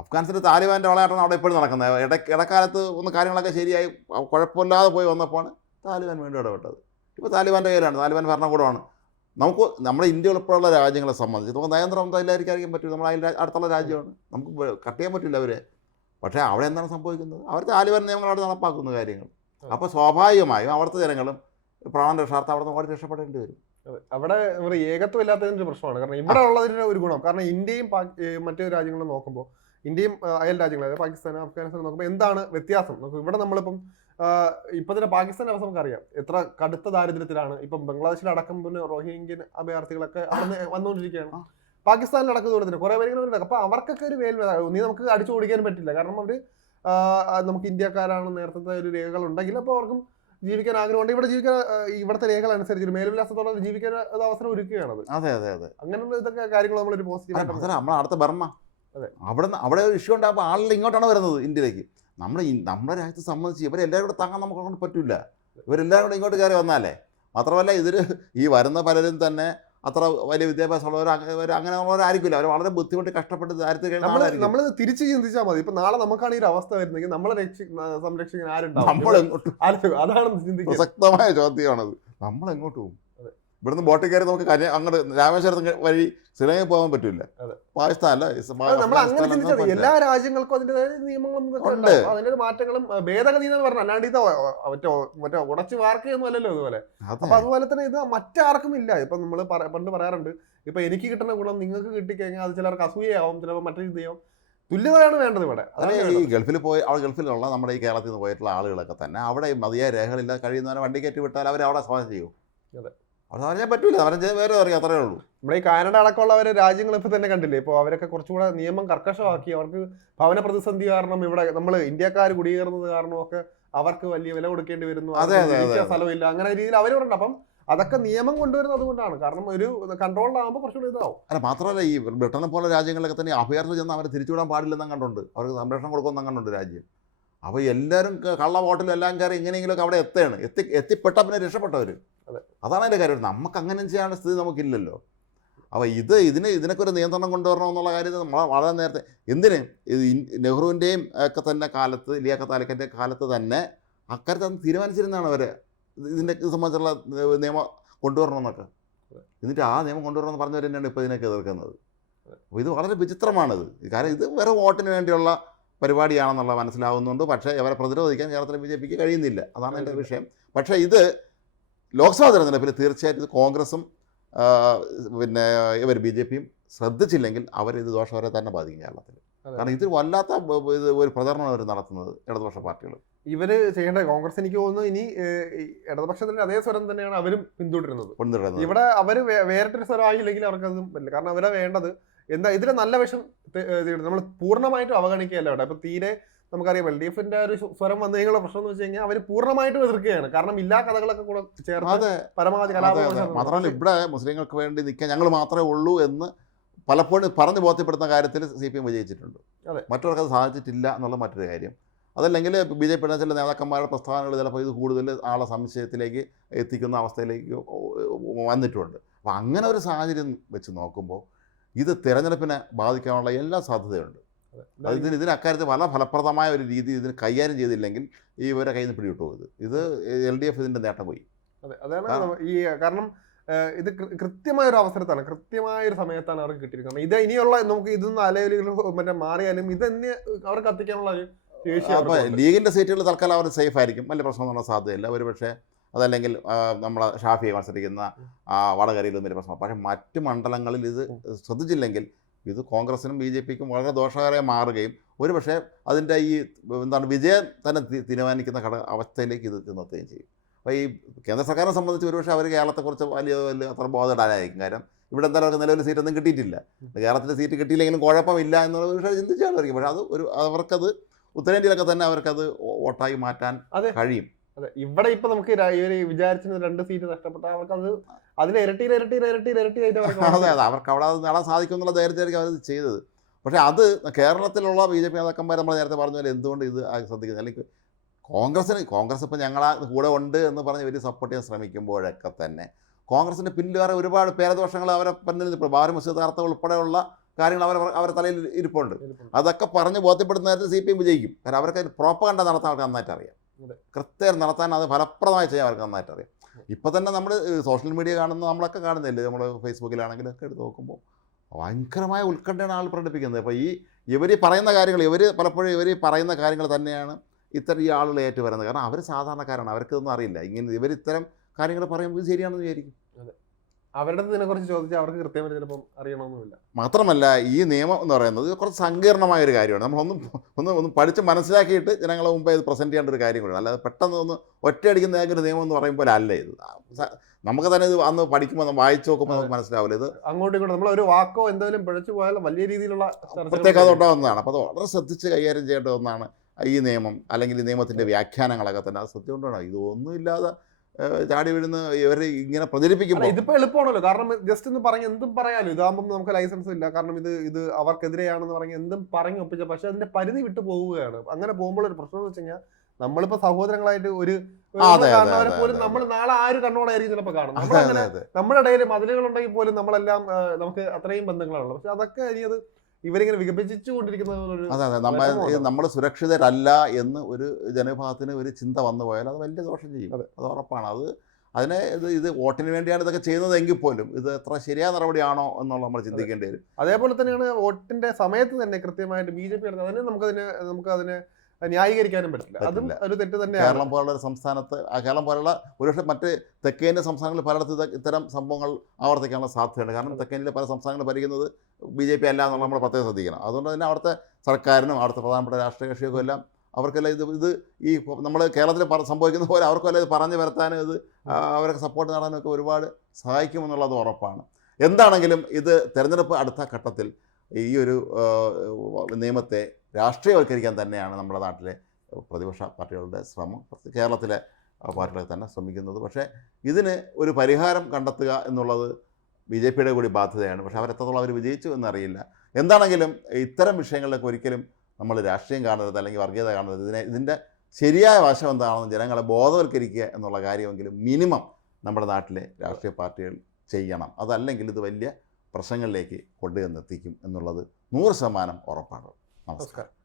Speaker 1: അഫ്ഗാനിസ്ഥാനിൽ താലിബാന്റെ വളയാട്ടാണ് അവിടെ ഇപ്പോഴും നടക്കുന്നത്. ഇട ഇടക്കാലത്ത് ഒന്ന് കാര്യങ്ങളൊക്കെ ശരിയായി കുഴപ്പമില്ലാതെ പോയി വന്നപ്പോഴാണ് താലിബാൻ വീണ്ടും ഇടപെട്ടത്. ഇപ്പോൾ താലിബാന്റെ കയ്യിലാണ്. താലിബാൻ ഭരണകൂടമാണ്. നമുക്ക് നമ്മുടെ ഇന്ത്യ ഉൾപ്പെടെയുള്ള രാജ്യങ്ങളെ സംബന്ധിച്ച് നമുക്ക് നയന്ത്രം ഇല്ലായിരിക്കും പറ്റും. നമ്മൾ അതിൽ അടുത്തുള്ള രാജ്യമാണ്. നമുക്ക് കട്ട് ചെയ്യാൻ പറ്റില്ല അവരെ. പക്ഷേ അവിടെ എന്താണ് സംഭവിക്കുന്നത്? അവർ താലിബാൻ നിയമങ്ങൾ അവിടെ നടപ്പാക്കുന്ന കാര്യങ്ങൾ. അപ്പോൾ സ്വാഭാവികമായും അവിടുത്തെ ജനങ്ങളും പ്രാണ രക്ഷാർത്ഥം അവിടെ നിന്ന് ഓടി രക്ഷപ്പെടേണ്ടി വരും.
Speaker 2: അവിടെ ഒരു ഏകത്വം ഇല്ലാത്തതിന്റെ പ്രശ്നമാണ്. കാരണം ഇവിടെ ഉള്ളതിന്റെ ഒരു ഗുണം. കാരണം ഇന്ത്യയും മറ്റു രാജ്യങ്ങളും നോക്കുമ്പോൾ ഇന്ത്യയും അയൽ രാജ്യങ്ങൾ അതായത് പാകിസ്ഥാൻ അഫ്ഗാനിസ്ഥാൻ നോക്കുമ്പോൾ എന്താണ് വ്യത്യാസം? നമുക്ക് ഇവിടെ നമ്മളിപ്പം ഇപ്പൊ തന്നെ പാകിസ്ഥാന്റെ അവസ്ഥ നമുക്കറിയാം. എത്ര കടുത്ത ദാരിദ്ര്യത്തിലാണ്. ഇപ്പം ബംഗ്ലാദേശിലടക്കം പിന്നെ റോഹിംഗ്യൻ അഭയാർത്ഥികളൊക്കെ അവിടെ വന്നുകൊണ്ടിരിക്കുകയാണ്. പാകിസ്ഥാനിൽ അടക്കം തന്നെ കുറെ പേര് ഇങ്ങനെ അപ്പൊ അവർക്കൊക്കെ ഒരു വേൽ നീ നമുക്ക് അടിച്ചു ഓടിക്കാൻ പറ്റില്ല. കാരണം അവർ നമുക്ക് ഇന്ത്യക്കാരാണ് നേരത്തെ ഒരു രേഖകൾ ഉണ്ടെങ്കിൽ അപ്പോൾ അവർക്കും ജീവിക്കാൻ ആഗ്രഹമുണ്ട്. ഇവിടെ ജീവിക്കാൻ ഇവിടുത്തെ രേഖകൾ അനുസരിച്ച് മേൽവിലാസത്തോടെ ജീവിക്കാൻ ഒരു അവസരം ഒരുക്കുകയാണ്
Speaker 1: അതെ. അതെ അതെ
Speaker 2: അങ്ങനെയുള്ള ഇതൊക്കെ കാര്യങ്ങൾ നമ്മളൊരു പോസിറ്റീവ്
Speaker 1: നമ്മളെ അടുത്ത ബർമ്മ.
Speaker 2: അതെ.
Speaker 1: അവിടെ അവിടെ ഒരു ഇഷ്യൂ ഉണ്ടാകുമ്പോൾ ആളുകൾ ഇങ്ങോട്ടാണ് വരുന്നത് ഇന്ത്യയിലേക്ക്. നമ്മുടെ ഈ- നമ്മുടെ രാജ്യത്തെ സംബന്ധിച്ച് ഇവരെല്ലാവരും കൂടെ താങ്ങാൻ നമുക്ക് അങ്ങോട്ട് പറ്റില്ല ഇവരെല്ലാവരും കൂടെ ഇങ്ങോട്ട് കയറി വന്നാലേ. മാത്രമല്ല ഇതിൽ ഈ വരുന്ന പലരും തന്നെ അത്ര വലിയ വിദ്യാഭ്യാസമുള്ളവർ അങ്ങനെ ഉള്ളവരായിരിക്കില്ല അവർ വളരെ ബുദ്ധിമുട്ട് കഷ്ടപ്പെട്ട് ദാരിദ്ര്യ
Speaker 2: നമ്മൾ തിരിച്ച് ചിന്തിച്ചാൽ മതി. ഇപ്പൊ നാളെ നമുക്കാണ് ഈ ഒരു അവസ്ഥ വരുന്നെങ്കിൽ നമ്മളെ രക്ഷി സംരക്ഷിക്കാൻ ആരുണ്ടാവും?
Speaker 1: നമ്മൾ എങ്ങോട്ട്.
Speaker 2: അതാണ്
Speaker 1: പ്രസക്തമായ ചോദ്യമാണത്. നമ്മൾ എങ്ങോട്ട് പോകും. ഇവിടുന്ന് ബോട്ടിൽ കയറി നമുക്ക് കന്യ അങ്ങോട്ട് രാമേശ്വരത്ത് വഴി ശ്രീലങ്കയിൽ പോകാൻ പറ്റില്ല അഫ്ഗാനിസ്ഥാൻ
Speaker 2: എല്ലാ രാജ്യങ്ങൾക്കും അതിന്റെതായ നിയമങ്ങളും അതിന്റെ മാറ്റങ്ങളും ഭേദഗതി എന്ന് പറഞ്ഞു അല്ലാണ്ട് ഇത് മറ്റോ മറ്റോ മറ്റേ മറ്റേ ഉടച്ചു വാർക്കുകയൊന്നും അല്ലല്ലോ അതുപോലെ
Speaker 1: അതെ.
Speaker 2: അപ്പൊ അതുപോലെ തന്നെ ഇത് മറ്റാർക്കും ഇല്ല. ഇപ്പൊ നമ്മൾ പണ്ട് പറയാറുണ്ട് ഇപ്പൊ എനിക്ക് കിട്ടുന്ന ഗുണം നിങ്ങൾക്ക് കിട്ടിക്കഴിഞ്ഞാൽ അത് ചിലർക്ക് അസൂയയാവും ചിലപ്പോൾ മറ്റൊരു ഇതാവും തുല്യതയാണ് വേണ്ടത് ഇവിടെ.
Speaker 1: ഈ. ഗൾഫിൽ പോയി അവിടെ ഗൾഫിലുള്ള നമ്മുടെ ഈ കേരളത്തിൽ നിന്ന് പോയിട്ടുള്ള ആളുകളൊക്കെ തന്നെ അവിടെ മതിയായ രേഖകളില്ലാതെ കഴിയുന്നവരെ വണ്ടി കയറ്റി വിട്ടാൽ അവർ അവിടെ സ്വാഗതം ചെയ്യും
Speaker 2: അതെ.
Speaker 1: അവിടെ പറഞ്ഞാൽ പറ്റൂല. അവരെ വേറെ അറിയാം. അത്രേ ഉള്ളൂ.
Speaker 2: നമ്മുടെ ഈ കാനഡ അടക്കമുള്ള അവരെ രാജ്യങ്ങൾ ഇപ്പൊ തന്നെ കണ്ടില്ലേ? ഇപ്പോൾ അവരൊക്കെ കുറച്ചുകൂടെ നിയമം കർക്കശമാക്കി. അവർക്ക് ഭവന പ്രതിസന്ധി കാരണം ഇവിടെ നമ്മൾ ഇന്ത്യക്കാർ കുടിയേറുന്നത് കാരണമൊക്കെ അവർക്ക് വലിയ വില കൊടുക്കേണ്ടി വരുന്നു. സ്ഥലമില്ല. അങ്ങനെ രീതിയിൽ പറയുന്നുണ്ട് അപ്പം അതൊക്കെ നിയമം കൊണ്ടുവരുന്നത് അതുകൊണ്ടാണ്. കാരണം ഒരു കൺട്രോളിലാകുമ്പോൾ കുറച്ചുകൂടി ഇതാവും.
Speaker 1: അല്ല മാത്രമല്ല ഈ ബ്രിട്ടനെ പോലെ രാജ്യങ്ങളിലൊക്കെ തന്നെ അഭയാർത്ഥി ചെന്ന് അവരെ തിരിച്ചുവിടാൻ പാടില്ലെന്നും കണ്ടുണ്ട് അവർക്ക് സംരക്ഷണം കൊടുക്കുമെന്നും കണ്ടുണ്ട് രാജ്യം. അപ്പോൾ എല്ലാവരും കള്ള ബോട്ടിലും എല്ലാം കയറി എങ്ങനെയെങ്കിലുമൊക്കെ അവിടെ എത്തുകയാണ്. എത്തി എത്തിപ്പെട്ട പിന്നെ രക്ഷപ്പെട്ടവർ. അതാണ് അതിന്റെ കാര്യം. നമുക്ക് അങ്ങനെ ചെയ്യാനുള്ള സ്ഥിതി നമുക്കില്ലല്ലോ. അപ്പോൾ ഇത് ഇതിന് ഇതിനൊക്കെ ഒരു നിയന്ത്രണം കൊണ്ടുവരണം എന്നുള്ള കാര്യം നമ്മൾ വളരെ നേരത്തെ എന്തിന്? ഇത് നെഹ്റുവിന്റെയും ഒക്കെ തന്നെ കാലത്ത് ലിയാഖത്ത് താലക്കന്റെ കാലത്ത് തന്നെ അക്കാര്യത്തിൽ അന്ന് തീരുമാനിച്ചിരുന്നതാണ് അവർ ഇതിന്റെ ഇത് സംബന്ധിച്ചുള്ള നിയമം നിയമം കൊണ്ടുവരണമെന്നൊക്കെ. എന്നിട്ട് ആ നിയമം കൊണ്ടുവരണമെന്ന് പറഞ്ഞവർ തന്നെയാണ് ഇപ്പോൾ ഇതിനൊക്കെ എതിർക്കുന്നത്. അപ്പോൾ ഇത് വളരെ വിചിത്രമാണിത്. കാരണം ഇത് വെറും വോട്ടിന് വേണ്ടിയുള്ള പരിപാടിയാണെന്നുള്ള മനസ്സിലാവുന്നുണ്ട്. പക്ഷേ അവരെ പ്രതിരോധിക്കാൻ കേരളത്തിലെ ബി ജെ പിക്ക് കഴിയുന്നില്ല. അതാണ് എന്റെ വിഷയം. പക്ഷേ ഇത് ലോക്സഭാ തെരഞ്ഞെടുപ്പിൽ തീർച്ചയായിട്ടും ഇത് കോൺഗ്രസും പിന്നെ ഇവർ ബി ജെ പിയും ശ്രദ്ധിച്ചില്ലെങ്കിൽ അവരിത് ദോഷകരെ തന്നെ ബാധിക്കും കേരളത്തിൽ കാരണം ഇത് വല്ലാത്ത ഇത് ഒരു പ്രചരണം അവർ നടത്തുന്നത് ഇടതുപക്ഷ പാർട്ടികൾ
Speaker 2: ഇവർ ചെയ്യേണ്ട കോൺഗ്രസ് എനിക്ക് തോന്നുന്നു ഇനി ഇടതുപക്ഷത്തിന്റെ അതേ സ്വരം തന്നെയാണ് അവരും പിന്തുടരുന്നത്. ഇവിടെ അവർ വേറിട്ടൊരു സ്വരമായില്ലെങ്കിൽ അവർക്കതും പറ്റില്ല കാരണം അവരെ വേണ്ടത്. എന്താ ഇതിലെ നല്ല വശം നമ്മൾ പൂർണമായിട്ടും അവഗണിക്കുകയല്ല ഇവിടെ ഇപ്പൊ തീരെ നമുക്കറിയാം എൽ ഡി എഫിന്റെ ഒരു സ്വരം വന്നു കഴിഞ്ഞാൽ പ്രശ്നം എന്ന് വെച്ച് കഴിഞ്ഞാൽ അവർ പൂർണമായിട്ടും എതിർക്കുകയാണ്. കാരണം ഇല്ലാ കഥകളൊക്കെ കൂടെ ചേർത്ത് പരമാവധി
Speaker 1: മാത്രമല്ല ഇവിടെ മുസ്ലിങ്ങൾക്ക് വേണ്ടി നിൽക്കാൻ ഞങ്ങൾ മാത്രമേ ഉള്ളൂ എന്ന് പലപ്പോഴും പറഞ്ഞു ബോധ്യപ്പെടുത്തുന്ന കാര്യത്തിൽ സി പി എം വിജയിച്ചിട്ടുണ്ട്.
Speaker 2: അതെ.
Speaker 1: മറ്റവർക്ക് അത് സാധിച്ചിട്ടില്ല എന്നുള്ള മറ്റൊരു കാര്യം. അതല്ലെങ്കിൽ ബി ജെ പിയുടെ ചില നേതാക്കന്മാരുടെ പ്രസ്ഥാനങ്ങൾ ചിലപ്പോൾ ഇത് കൂടുതൽ ആളെ സംശയത്തിലേക്ക് എത്തിക്കുന്ന അവസ്ഥയിലേക്ക് വന്നിട്ടുണ്ട്. അപ്പോൾ അങ്ങനെ ഒരു സാഹചര്യം വെച്ച് നോക്കുമ്പോൾ ഇത് തിരഞ്ഞെടുപ്പിനെ ബാധിക്കാനുള്ള എല്ലാ സാധ്യതയുണ്ട്. ഇതിന് ഇതിന് അക്കാര്യത്തിൽ വളരെ ഫലപ്രദമായ ഒരു രീതി ഇതിന് കൈകാര്യം ചെയ്തില്ലെങ്കിൽ ഈ ഇവരെ കയ്യിൽ നിന്ന് പിടിവിട്ടു ഇത് ഇത് എൽ ഡി എഫ് ഇതിന്റെ നേട്ടം പോയി.
Speaker 2: അതെ. അതാണ് ഈ കാരണം ഇത് കൃത്യമായ ഒരു അവസരത്താണ് കൃത്യമായ ഒരു സമയത്താണ് അവർക്ക് കിട്ടിയിരിക്കുന്നത്. ഇത് ഇനിയുള്ള നമുക്ക് ഇതൊന്നും അലവലുകൾ മറ്റേ മാറിയാലും ഇത് തന്നെ അവർക്ക് കത്തിക്കാനുള്ള ഒരു ശേഷി
Speaker 1: അപ്പോൾ. ലീഗിന്റെ സീറ്റുകൾ തൽക്കാലം അവർ സേഫ് ആയിരിക്കും. വലിയ പ്രശ്നമൊന്നും സാധ്യതയില്ല. ഒരു പക്ഷേ അതല്ലെങ്കിൽ നമ്മൾ ഷാഫിയെ മത്സരിക്കുന്ന ആ, വടകരയിലും വലിയ പ്രശ്നം. പക്ഷേ മറ്റ് മണ്ഡലങ്ങളിൽ ഇത് ശ്രദ്ധിച്ചില്ലെങ്കിൽ ഇത് കോൺഗ്രസിനും ബി ജെ പിക്കും വളരെ ദോഷകരമായി മാറുകയും ഒരു പക്ഷേ അതിന്റെ ഈ എന്താണ് വിജയം തന്നെ തീരുമാനിക്കുന്ന ഘട അവസ്ഥയിലേക്ക് ഇത് ചെന്നെത്തുകയും ചെയ്യും. അപ്പോൾ ഈ കേന്ദ്ര സർക്കാരിനെ സംബന്ധിച്ച് ഒരുപക്ഷെ അവർ കേരളത്തെക്കുറിച്ച് വലിയ വലിയ അത്ര ബോധടാനായിരിക്കും കാര്യം. ഇവിടെ എന്തായാലും അവർക്ക് നിലവിൽ സീറ്റൊന്നും കിട്ടിയിട്ടില്ല. കേരളത്തിൽ സീറ്റ് കിട്ടിയില്ലെങ്കിലും കുഴപ്പമില്ല എന്നുള്ള പക്ഷേ ചിന്തിച്ചാലായിരിക്കും പക്ഷേ അത് ഒരു അവർക്കത് ഉത്തരേന്ത്യയിലൊക്കെ തന്നെ അവർക്കത് വോട്ടായി മാറ്റാൻ. കഴിയും.
Speaker 2: ഇവിടെ ഇപ്പൊ നമുക്ക് വിചാരിച്ചിരുന്ന രണ്ട് സീറ്റ് നഷ്ടപ്പെട്ട അവർക്ക് അത് അതിൽ ഇരട്ടി ഇരട്ടി ഇരട്ടി ഇരട്ടിയായിട്ട് അവർക്ക്
Speaker 1: അതെ അതെ. അവർക്ക് അവിടെ അത് നേടാൻ സാധിക്കും എന്നുള്ള ധൈര്യത്തിലായിരിക്കും അവർ ചെയ്തത്. പക്ഷേ അത് കേരളത്തിലുള്ള ബി ജെ പി നേതാക്കന്മാർ നമ്മൾ നേരത്തെ പറഞ്ഞ പോലെ എന്തുകൊണ്ട് ഇത് ശ്രദ്ധിക്കുന്നത് അല്ലെങ്കിൽ കോൺഗ്രസിന് കോൺഗ്രസ് ഇപ്പം ഞങ്ങളാ കൂടെ ഉണ്ട് എന്ന് പറഞ്ഞ് ഇവർ സപ്പോർട്ട് ചെയ്യാൻ ശ്രമിക്കുമ്പോഴൊക്കെ തന്നെ കോൺഗ്രസിന്റെ പിന്നിൽ വേറെ ഒരുപാട് പേരദോഷങ്ങൾ അവരെ പിന്നിൽ ഇപ്പോൾ ബാബരി മസ്ജിദ് ഉൾപ്പെടെയുള്ള കാര്യങ്ങൾ അവർ അവരുടെ തലയിൽ ഇരിപ്പുണ്ട്. അതൊക്കെ പറഞ്ഞ് ബോധ്യപ്പെടുന്ന നേരത്തെ സി പി എം വിജയിക്കും. കാരണം അവർക്ക് പ്രോപ്പകണ്ട നടത്താൻ അവർക്ക് നന്നായിട്ട് അറിയാം കൃത്യം നടത്താൻ അത് ഫലപ്രദമായി ചെയ്യാൻ അവർക്ക് നന്നായിട്ട് അറിയാം. ഇപ്പം തന്നെ നമ്മൾ സോഷ്യൽ മീഡിയ കാണുന്ന നമ്മളൊക്കെ കാണുന്നില്ലേ? നമ്മൾ ഫേസ്ബുക്കിലാണെങ്കിലും ഒക്കെ എടുത്ത് നോക്കുമ്പോൾ ഭയങ്കരമായ ഉത്കണ്ഠയാണ് ആൾ പ്രകടിപ്പിക്കുന്നത്. അപ്പോൾ ഈ ഇവർ പറയുന്ന കാര്യങ്ങൾ ഇവർ പലപ്പോഴും ഇവർ പറയുന്ന കാര്യങ്ങൾ തന്നെയാണ് ഇത്തരം ഈ ആളുകൾ ഏറ്റു വരുന്നത് കാരണം അവർ സാധാരണക്കാരാണ്. അവർക്കിതൊന്നും അറിയില്ല. ഇങ്ങനെ ഇവർ ഇത്തരം കാര്യങ്ങൾ പറയുമ്പോൾ ശരിയാണെന്ന് വിചാരിക്കും.
Speaker 2: അവരുടെ ഇതിനെ കുറിച്ച് ചോദിച്ചാൽ അവർക്ക് കൃത്യമായിട്ട് ചിലപ്പം അറിയണമെന്നില്ല
Speaker 1: മാത്രമല്ല ഈ നിയമം എന്ന് പറയുന്നത് കുറച്ച് സങ്കീർണമായ ഒരു കാര്യമാണ്. നമ്മൾ ഒന്ന് ഒന്ന് ഒന്ന് പഠിച്ച് മനസ്സിലാക്കിയിട്ട് ജനങ്ങളെ മുമ്പേ ഇത് പ്രസന്റ് ചെയ്യേണ്ട ഒരു കാര്യം കൂടിയാണ്. അല്ലാതെ പെട്ടെന്ന് ഒന്ന് ഒറ്റയടിക്കുന്ന ഏതൊരു നിയമം എന്ന് പറയുമ്പോൾ അല്ല ഇത് നമുക്ക് തന്നെ ഇത് അന്ന് പഠിക്കുമ്പോൾ നമ്മൾ വായിച്ചു നോക്കുമ്പോൾ നമുക്ക് മനസ്സിലാവില്ല. ഇത്
Speaker 2: അങ്ങോട്ടും ഇങ്ങോട്ടും നമ്മൾ ഒരു വാക്കോ എന്തെങ്കിലും പിഴച്ചു പോയാലും വലിയ രീതിയിലുള്ള
Speaker 1: പ്രത്യേകത ഉണ്ടാകുന്നതാണ്. അപ്പോൾ അത് വളരെ ശ്രദ്ധിച്ച് കൈകാര്യം ചെയ്യേണ്ട ഒന്നാണ് ഈ നിയമം അല്ലെങ്കിൽ ഈ നിയമത്തിന്റെ വ്യാഖ്യാനങ്ങളൊക്കെ തന്നെ. അത് സത്യം കൊണ്ടാണ് ഇതൊന്നുമില്ലാതെ ചാടി വീഴുന്ന ഇവരെ ഇങ്ങനെ പ്രചരിപ്പിക്കുമ്പോൾ
Speaker 2: ഇതിപ്പോ എളുപ്പമാണല്ലോ. കാരണം ജസ്റ്റ് ഒന്ന് പറഞ്ഞ് എന്തും പറയാലോ. ഇതാകുമ്പോൾ നമുക്ക് ലൈസൻസ് ഇല്ല. കാരണം ഇത് ഇത് അവർക്കെതിരെയാണെന്ന് പറഞ്ഞ് എന്തും പറഞ്ഞ് ഒപ്പിച്ച പക്ഷെ അതിന്റെ പരിധി വിട്ടു പോവുകയാണ്. അങ്ങനെ പോകുമ്പോൾ ഒരു പ്രശ്നം എന്ന് വെച്ച് കഴിഞ്ഞാൽ നമ്മളിപ്പോ സഹോദരങ്ങളായിട്ട് ഒരു കാണുന്നവരെ പോലും നമ്മൾ നാളെ ആ ഒരു കണ്ണോടായിരിക്കും ചിലപ്പോൾ കാണും നമ്മളങ്ങനെ നമ്മുടെ ഇടയിൽ മതിലുകൾ ഉണ്ടെങ്കിൽ പോലും നമ്മളെല്ലാം നമുക്ക് അത്രയും ബന്ധങ്ങളാണല്ലോ പക്ഷെ അതൊക്കെ ഇനി അത് ഇവരിങ്ങനെ വികസിച്ചു കൊണ്ടിരിക്കുന്ന ഒരു
Speaker 1: അതെ അതെ. നമ്മൾ. നമ്മൾ സുരക്ഷിതരല്ല എന്ന് ഒരു ജനവിഭാഗത്തിന് ഒരു ചിന്ത വന്നു പോയാൽ അത് വലിയ ദോഷം ചെയ്യും.
Speaker 2: അതെ.
Speaker 1: അത് ഉറപ്പാണ്. അത് അതിനെ ഇത് ഇത് വോട്ടിന് വേണ്ടിയാണ് ഇതൊക്കെ ചെയ്യുന്നതെങ്കിൽ പോലും ഇത് എത്ര ശരിയായ നടപടിയാണോ എന്നുള്ള നമ്മൾ ചിന്തിക്കേണ്ടി വരും.
Speaker 2: അതേപോലെ തന്നെയാണ് വോട്ടിന്റെ സമയത്ത് തന്നെ കൃത്യമായിട്ട് ബി ജെ പി അതിന് നമുക്കതിന് നമുക്ക് അതിനെ ന്യായീകരിക്കാനും പറ്റില്ല അതും ഒരു തെറ്റ് തന്നെയാണ്.
Speaker 1: കേരളം പോലുള്ള ഒരു സംസ്ഥാനത്ത് കേരളം പോലുള്ള ഒരുപക്ഷെ മറ്റ് തെക്കേന്ത്യൻ സംസ്ഥാനങ്ങളിൽ പലയിടത്തും ഇത് ഇത്തരം സംഭവങ്ങൾ ആവർത്തിക്കാനുള്ള സാധ്യതയുണ്ട്. കാരണം തെക്കേന്ത്യയിലെ പല സംസ്ഥാനങ്ങൾ ഭരിക്കുന്നത് ബി ജെ പി അല്ല എന്നുള്ള നമ്മൾ പ്രത്യേകം ശ്രദ്ധിക്കണം. അതുകൊണ്ട് തന്നെ അവിടുത്തെ സർക്കാരിനും അവിടുത്തെ പ്രധാനപ്പെട്ട രാഷ്ട്രീയ കക്ഷികൾക്കും എല്ലാം അവർക്കെല്ലാം ഇത് ഇത് ഈ നമ്മൾ കേരളത്തിൽ സംഭവിക്കുന്ന പോലെ അവർക്കെല്ലാം ഇത് പറഞ്ഞു വരുത്താനും ഇത് അവരൊക്കെ സപ്പോർട്ട് നേടാനൊക്കെ ഒരുപാട് സഹായിക്കുമെന്നുള്ളത് ഉറപ്പാണ്. എന്താണെങ്കിലും ഇത് തെരഞ്ഞെടുപ്പ് അടുത്ത ഘട്ടത്തിൽ ഈ ഒരു നിയമത്തെ രാഷ്ട്രീയവൽക്കരിക്കാൻ തന്നെയാണ് നമ്മുടെ നാട്ടിലെ പ്രതിപക്ഷ പാർട്ടികളുടെ ശ്രമം. കേരളത്തിലെ പാർട്ടികൾ തന്നെ ശ്രമിക്കുന്നത്. പക്ഷേ ഇതിന് ഒരു പരിഹാരം കണ്ടെത്തുക എന്നുള്ളത് ബി ജെ പിയുടെ കൂടി ബാധ്യതയാണ്. പക്ഷേ അവരെത്രത്തോളം അവർ വിജയിച്ചു എന്നറിയില്ല. എന്താണെങ്കിലും ഇത്തരം വിഷയങ്ങളിലൊക്കെ ഒരിക്കലും നമ്മൾ രാഷ്ട്രീയം കാണരുത് അല്ലെങ്കിൽ വർഗീയത കാണരുത്. ഇതിനെ ഇതിന്റെ ശരിയായ വശം എന്താണെന്ന് ജനങ്ങളെ ബോധവൽക്കരിക്കുക എന്നുള്ള കാര്യമെങ്കിലും മിനിമം നമ്മുടെ നാട്ടിലെ രാഷ്ട്രീയ പാർട്ടികൾ ചെയ്യണം. അതല്ലെങ്കിൽ ഇത് വലിയ പ്രശ്നങ്ങളിലേക്ക് കൊണ്ടുചെന്നെത്തിക്കും എന്നുള്ളത് നൂറ് ശതമാനം ഉറപ്പാണ്.
Speaker 2: നമസ്കാരം.